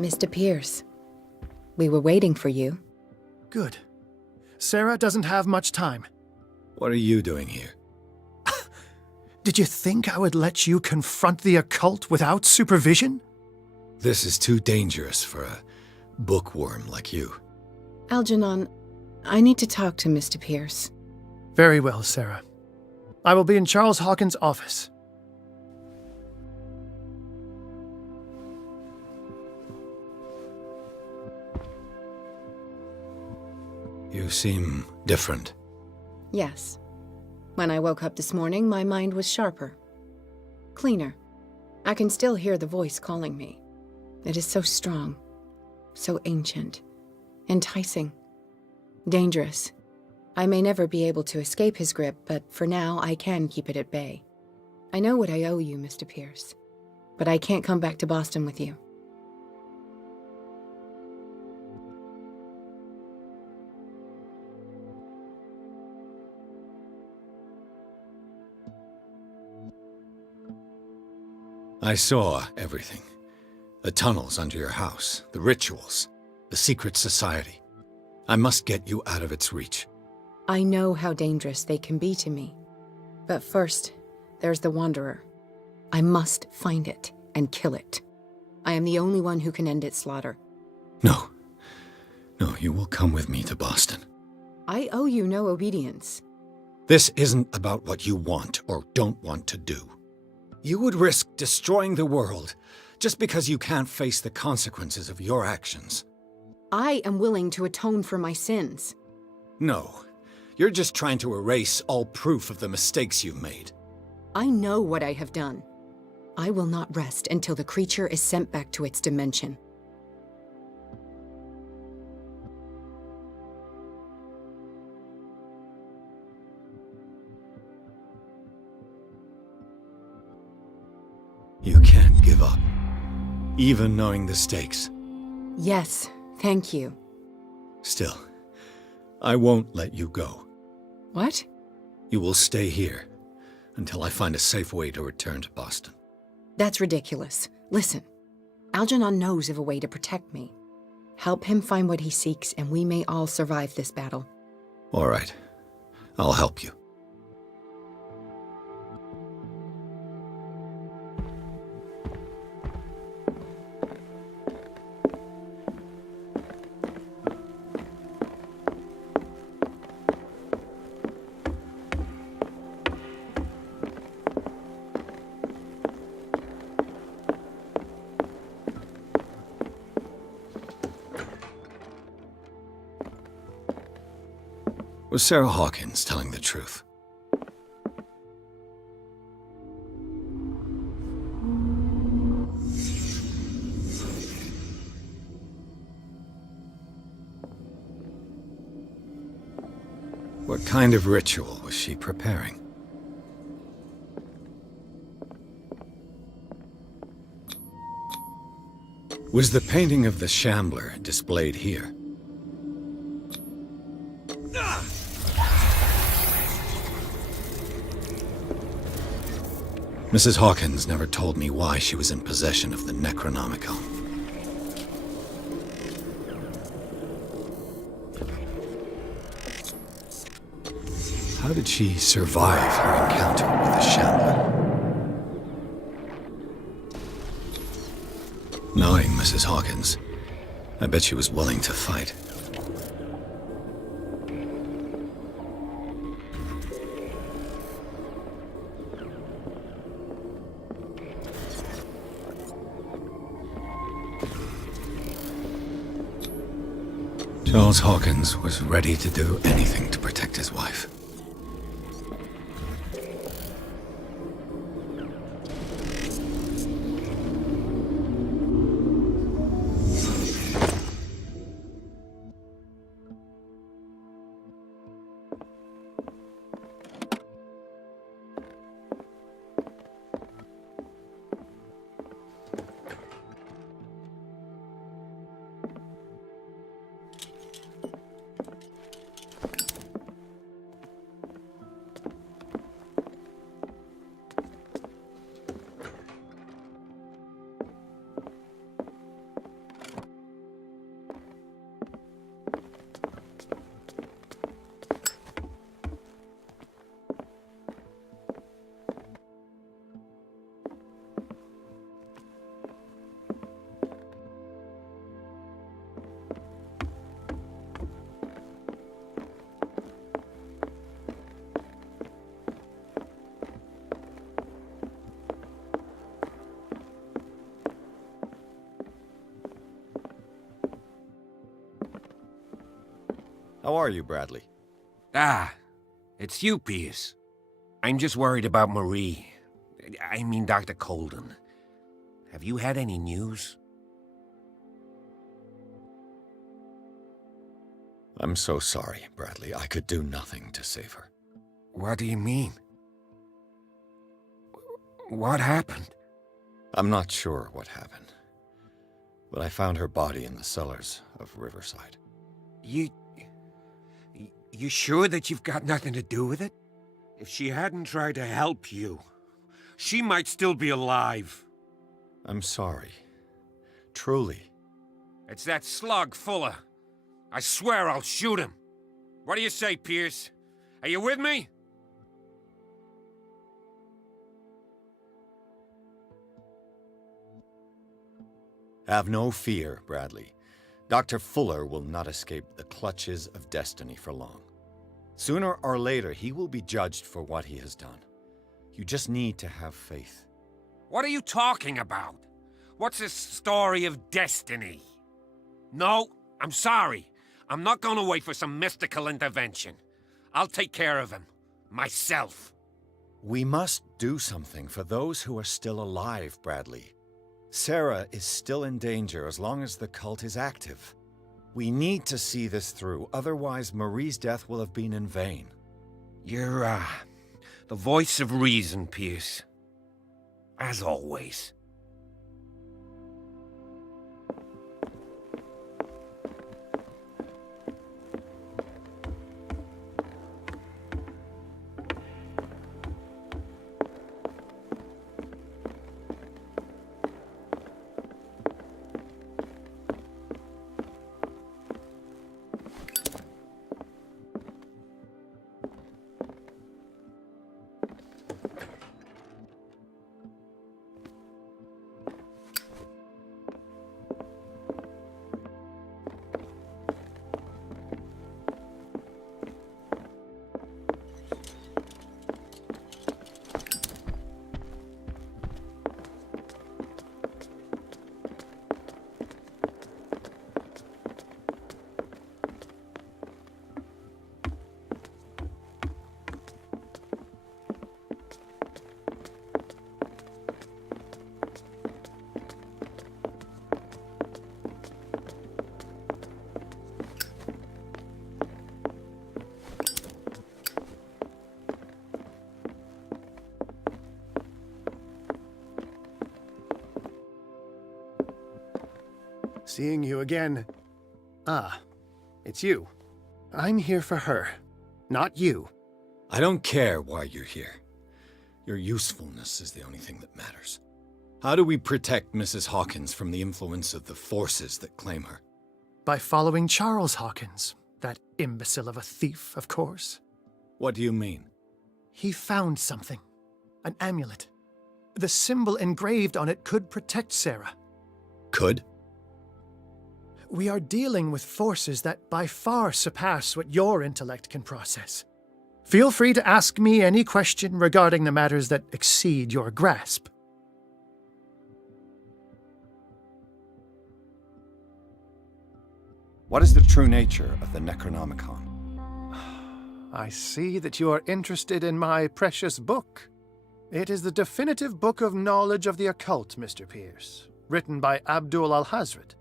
Mr. Pierce, We were waiting for you. Good. Sarah doesn't have much time. What are you doing here? Did you think I would let you confront the occult without supervision? This is too dangerous for a bookworm like you. Algernon, I need to talk to Mr. Pierce. Very well, Sarah. I will be in Charles Hawkins' office. You seem different. Yes. When I woke up this morning, my mind was sharper. Cleaner. I can still hear the voice calling me. It is so strong, so ancient, enticing, dangerous. I may never be able to escape his grip, but for now I can keep it at bay. I know what I owe you, Mr. Pierce, but I can't come back to Boston with you. I saw everything. The tunnels under your house, the rituals, the secret society. I must get you out of its reach. I know how dangerous they can be to me. But first, there's the Wanderer. I must find it and kill it. I am the only one who can end its slaughter. No. No, you will come with me to Boston. I owe you no obedience. This isn't about what you want or don't want to do. You would risk destroying the world just because you can't face the consequences of your actions. I am willing to atone for my sins. No. You're just trying to erase all proof of the mistakes you've made. I know what I have done. I will not rest until the creature is sent back to its dimension. You can't give up, even knowing the stakes. Yes, thank you. Still, I won't let you go. What? You will stay here until I find a safe way to return to Boston. That's ridiculous. Listen, Algernon knows of a way to protect me. Help him find what he seeks, and we may all survive this battle. All right. I'll help you. Was Sarah Hawkins telling the truth? What kind of ritual was she preparing? Was the painting of the Shambler displayed here? Mrs. Hawkins never told me why she was in possession of the Necronomicon. How did she survive her encounter with the Shambler? Knowing Mrs. Hawkins, I bet she was willing to fight. Charles Hawkins was ready to do anything to protect his wife. How are you, Bradley? Ah, it's you, Pierce. I'm just worried about Marie. I mean, Dr. Colden. Have you had any news? I'm so sorry, Bradley. I could do nothing to save her. What do you mean? What happened? I'm not sure what happened, but I found her body in the cellars of Riverside. You sure that you've got nothing to do with it? If she hadn't tried to help you, she might still be alive. I'm sorry. Truly. It's that slug, Fuller. I swear I'll shoot him. What do you say, Pierce? Are you with me? Have no fear, Bradley. Dr. Fuller will not escape the clutches of destiny for long. Sooner or later, he will be judged for what he has done. You just need to have faith. What are you talking about? What's this story of destiny? No, I'm sorry. I'm not going to wait for some mystical intervention. I'll take care of him. Myself. We must do something for those who are still alive, Bradley. Sarah is still in danger as long as the cult is active. We need to see this through, otherwise Marie's death will have been in vain. You're, the voice of reason, Pierce. As always. Seeing you again. Ah, it's you. I'm here for her, not you. I don't care why you're here. Your usefulness is the only thing that matters. How do we protect Mrs. Hawkins from the influence of the forces that claim her? By following Charles Hawkins, that imbecile of a thief, of course. What do you mean? He found something. An amulet. The symbol engraved on it could protect Sarah. Could? We are dealing with forces that by far surpass what your intellect can process. Feel free to ask me any question regarding the matters that exceed your grasp. What is the true nature of the Necronomicon? I see that you are interested in my precious book. It is the definitive book of knowledge of the occult, Mr. Pierce, written by Abdul al-Hazred.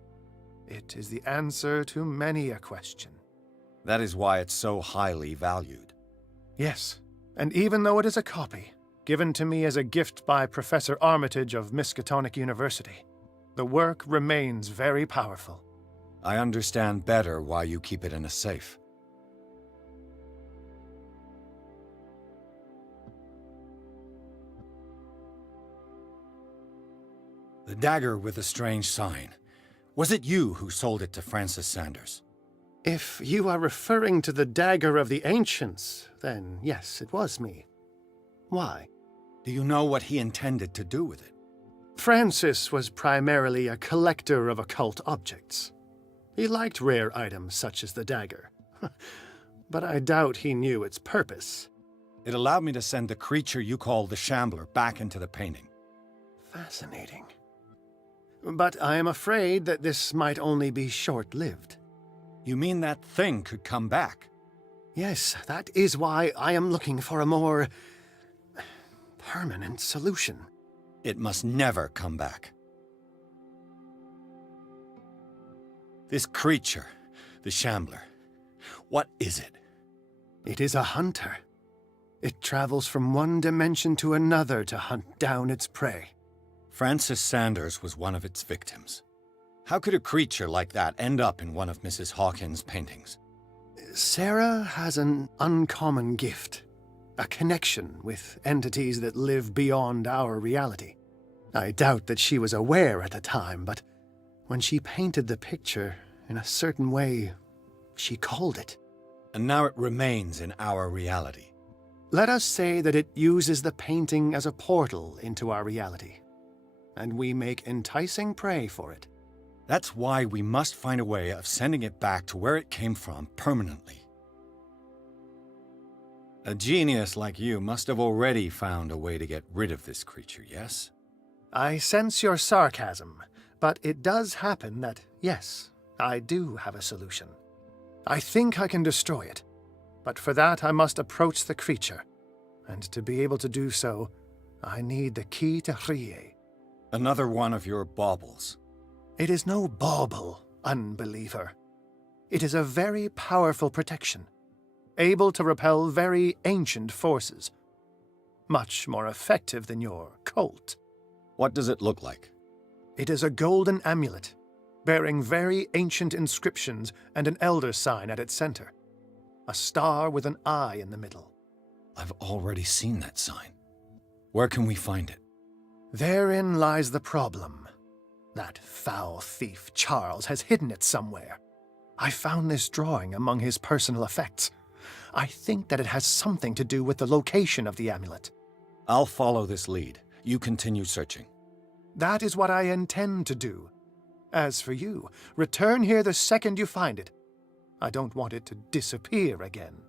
It is the answer to many a question. That is why it's so highly valued. Yes, and even though it is a copy, given to me as a gift by Professor Armitage of Miskatonic University, the work remains very powerful. I understand better why you keep it in a safe. The dagger with the strange sign. Was it you who sold it to Francis Sanders? If you are referring to the dagger of the ancients, then yes, it was me. Why? Do you know what he intended to do with it? Francis was primarily a collector of occult objects. He liked rare items such as the dagger. But I doubt he knew its purpose. It allowed me to send the creature you call the Shambler back into the painting. Fascinating. But I am afraid that this might only be short-lived. You mean that thing could come back? Yes, that is why I am looking for a more permanent solution. It must never come back. This creature, the Shambler, what is it? It is a hunter. It travels from one dimension to another to hunt down its prey. Francis Sanders was one of its victims. How could a creature like that end up in one of Mrs. Hawkins' paintings? Sarah has an uncommon gift. A connection with entities that live beyond our reality. I doubt that she was aware at the time, but when she painted the picture in a certain way, she called it. And now it remains in our reality. Let us say that it uses the painting as a portal into our reality, and we make enticing prey for it. That's why we must find a way of sending it back to where it came from permanently. A genius like you must have already found a way to get rid of this creature, yes? I sense your sarcasm, but it does happen that, yes, I do have a solution. I think I can destroy it, but for that I must approach the creature, and to be able to do so, I need the key to Rie. Another one of your baubles. It is no bauble, unbeliever. It is a very powerful protection, able to repel very ancient forces. Much more effective than your Colt. What does it look like? It is a golden amulet, bearing very ancient inscriptions and an elder sign at its center. A star with an eye in the middle. I've already seen that sign. Where can we find it? Therein lies the problem. That foul thief Charles has hidden it somewhere. I found this drawing among his personal effects. I think that it has something to do with the location of the amulet. I'll follow this lead. You continue searching. That is what I intend to do. As for you, return here the second you find it. I don't want it to disappear again.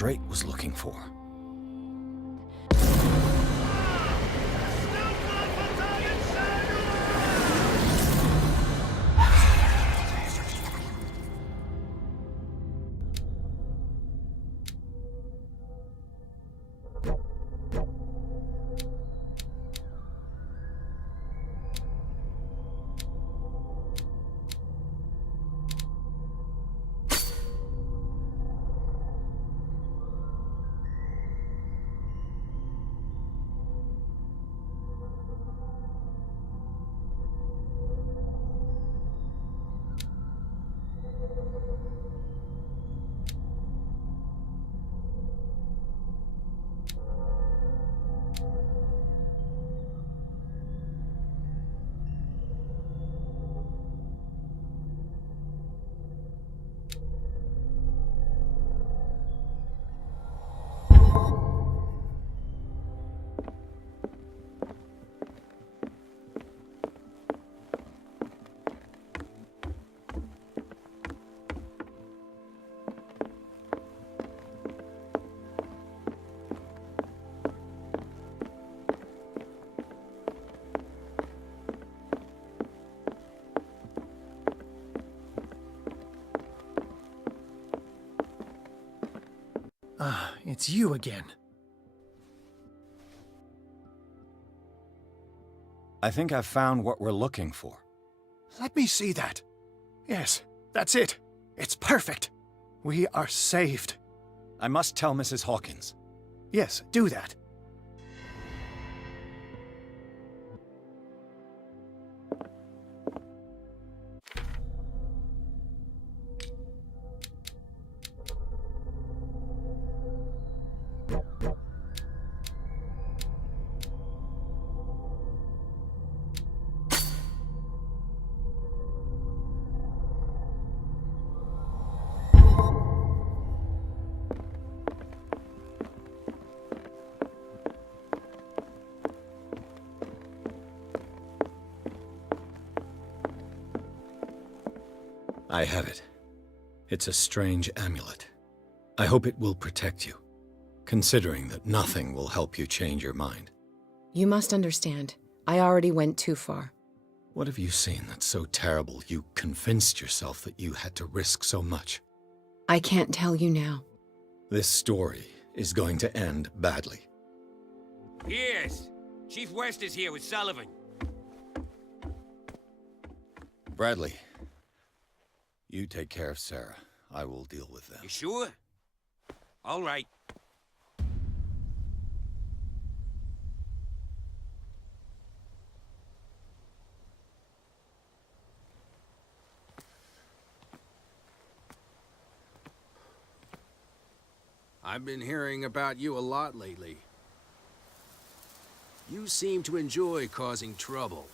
Drake was looking for. Ah, it's you again. I think I've found what we're looking for. Let me see that. Yes, that's it. It's perfect. We are saved. I must tell Mrs. Hawkins. Yes, do that. I have it. It's a strange amulet. I hope it will protect you, considering that nothing will help you change your mind. You must understand, I already went too far. What have you seen that's so terrible you convinced yourself that you had to risk so much? I can't tell you now. This story is going to end badly. Yes. Chief West is here with Sullivan. Bradley, you take care of Sarah. I will deal with them. You sure? All right. I've been hearing about you a lot lately. You seem to enjoy causing trouble.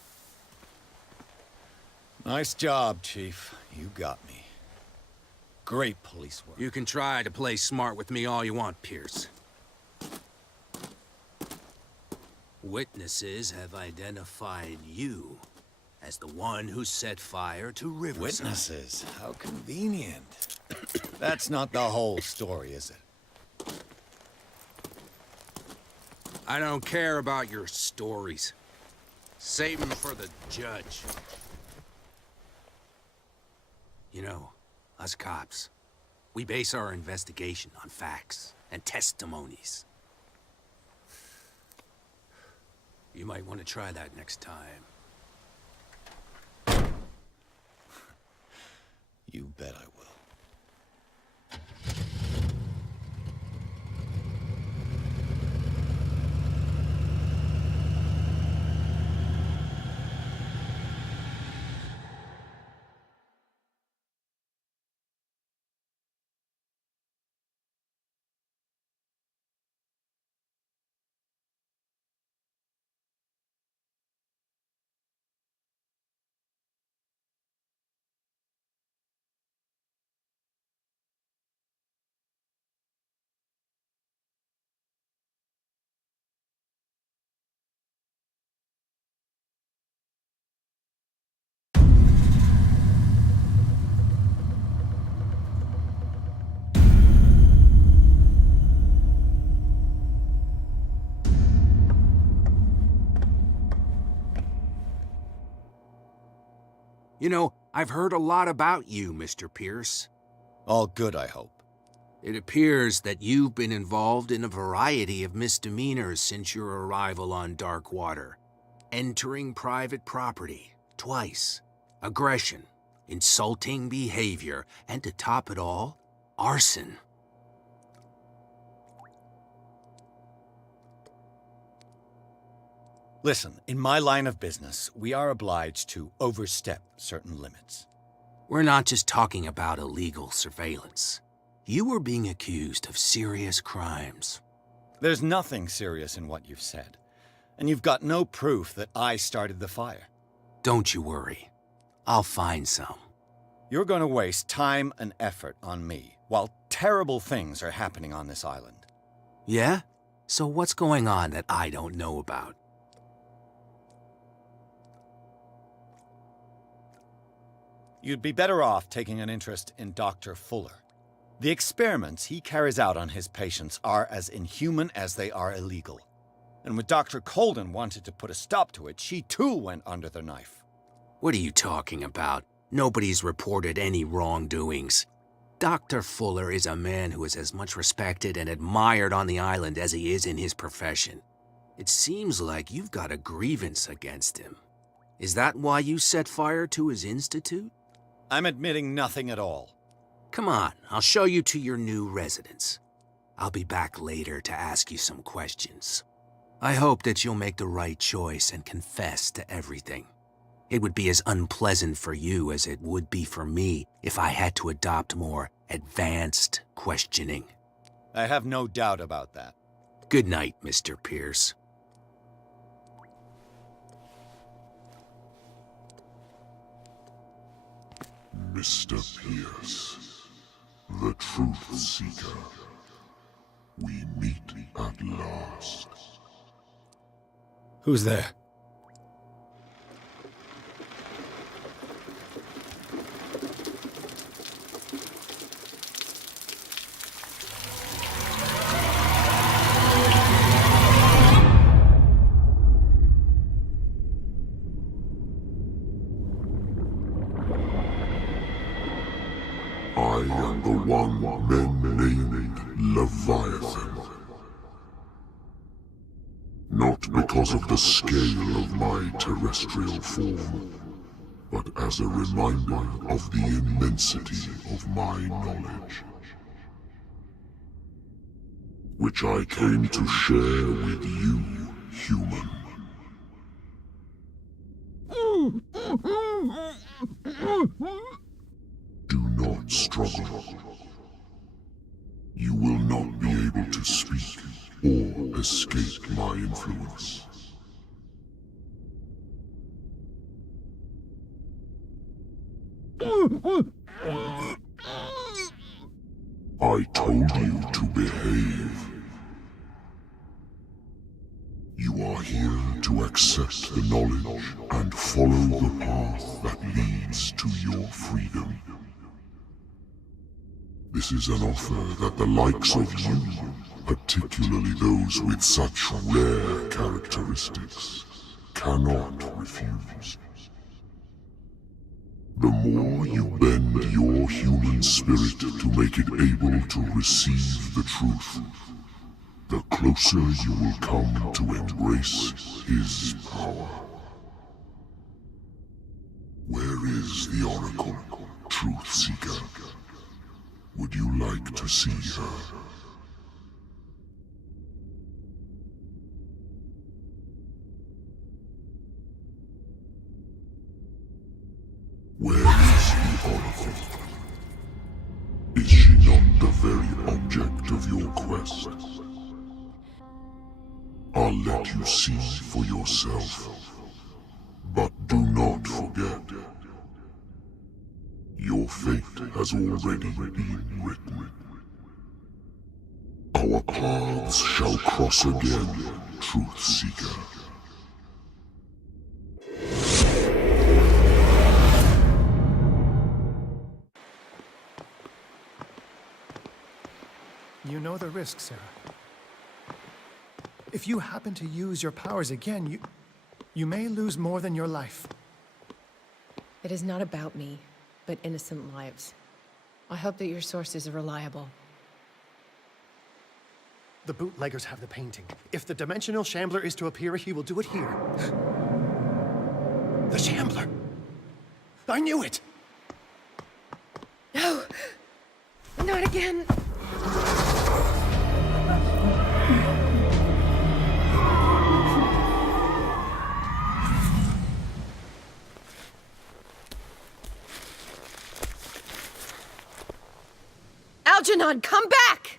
Nice job, Chief. You got me. Great police work. You can try to play smart with me all you want, Pierce. Witnesses have identified you as the one who set fire to Riverside. Witnesses? How convenient. That's not the whole story, is it? I don't care about your stories. Save them for the judge. You know, us cops, we base our investigation on facts and testimonies. You might want to try that next time. You bet I will. You know, I've heard a lot about you, Mr. Pierce. All good, I hope. It appears that you've been involved in a variety of misdemeanors since your arrival on Darkwater. Entering private property, twice. Aggression, insulting behavior, and to top it all, arson. Listen, in my line of business, we are obliged to overstep certain limits. We're not just talking about illegal surveillance. You were being accused of serious crimes. There's nothing serious in what you've said, and you've got no proof that I started the fire. Don't you worry. I'll find some. You're going to waste time and effort on me, while terrible things are happening on this island. Yeah? So what's going on that I don't know about? You'd be better off taking an interest in Dr. Fuller. The experiments he carries out on his patients are as inhuman as they are illegal. And when Dr. Colden wanted to put a stop to it, she too went under the knife. What are you talking about? Nobody's reported any wrongdoings. Dr. Fuller is a man who is as much respected and admired on the island as he is in his profession. It seems like you've got a grievance against him. Is that why you set fire to his institute? I'm admitting nothing at all. Come on, I'll show you to your new residence. I'll be back later to ask you some questions. I hope that you'll make the right choice and confess to everything. It would be as unpleasant for you as it would be for me if I had to adopt more advanced questioning. I have no doubt about that. Good night, Mr. Pierce. Mr. Pierce, the Truth Seeker, we meet at last. Who's there? I am the one men named Leviathan. Not because of the scale of my terrestrial form, but as a reminder of the immensity of my knowledge, which I came to share with you, human. Do not struggle. You will not be able to speak or escape my influence. I told you to behave. You are here to accept the knowledge and follow the path that leads to your freedom. This is an offer that the likes of you, particularly those with such rare characteristics, cannot refuse. The more you bend your human spirit to make it able to receive the truth, the closer you will come to embrace his power. Where is the Oracle, Truth Seeker? Would you like to see her? Where is the Oracle? Is she not the very object of your quest? I'll let you see for yourself. But do not forget, your fate has already been written. Our paths shall cross again, Truth Seeker. You know the risk, Sarah. If you happen to use your powers again, you may lose more than your life. It is not about me, but innocent lives. I hope that your sources are reliable. The bootleggers have the painting. If the Dimensional Shambler is to appear, he will do it here. The Shambler! I knew it! No! Not again! Algernon, come back!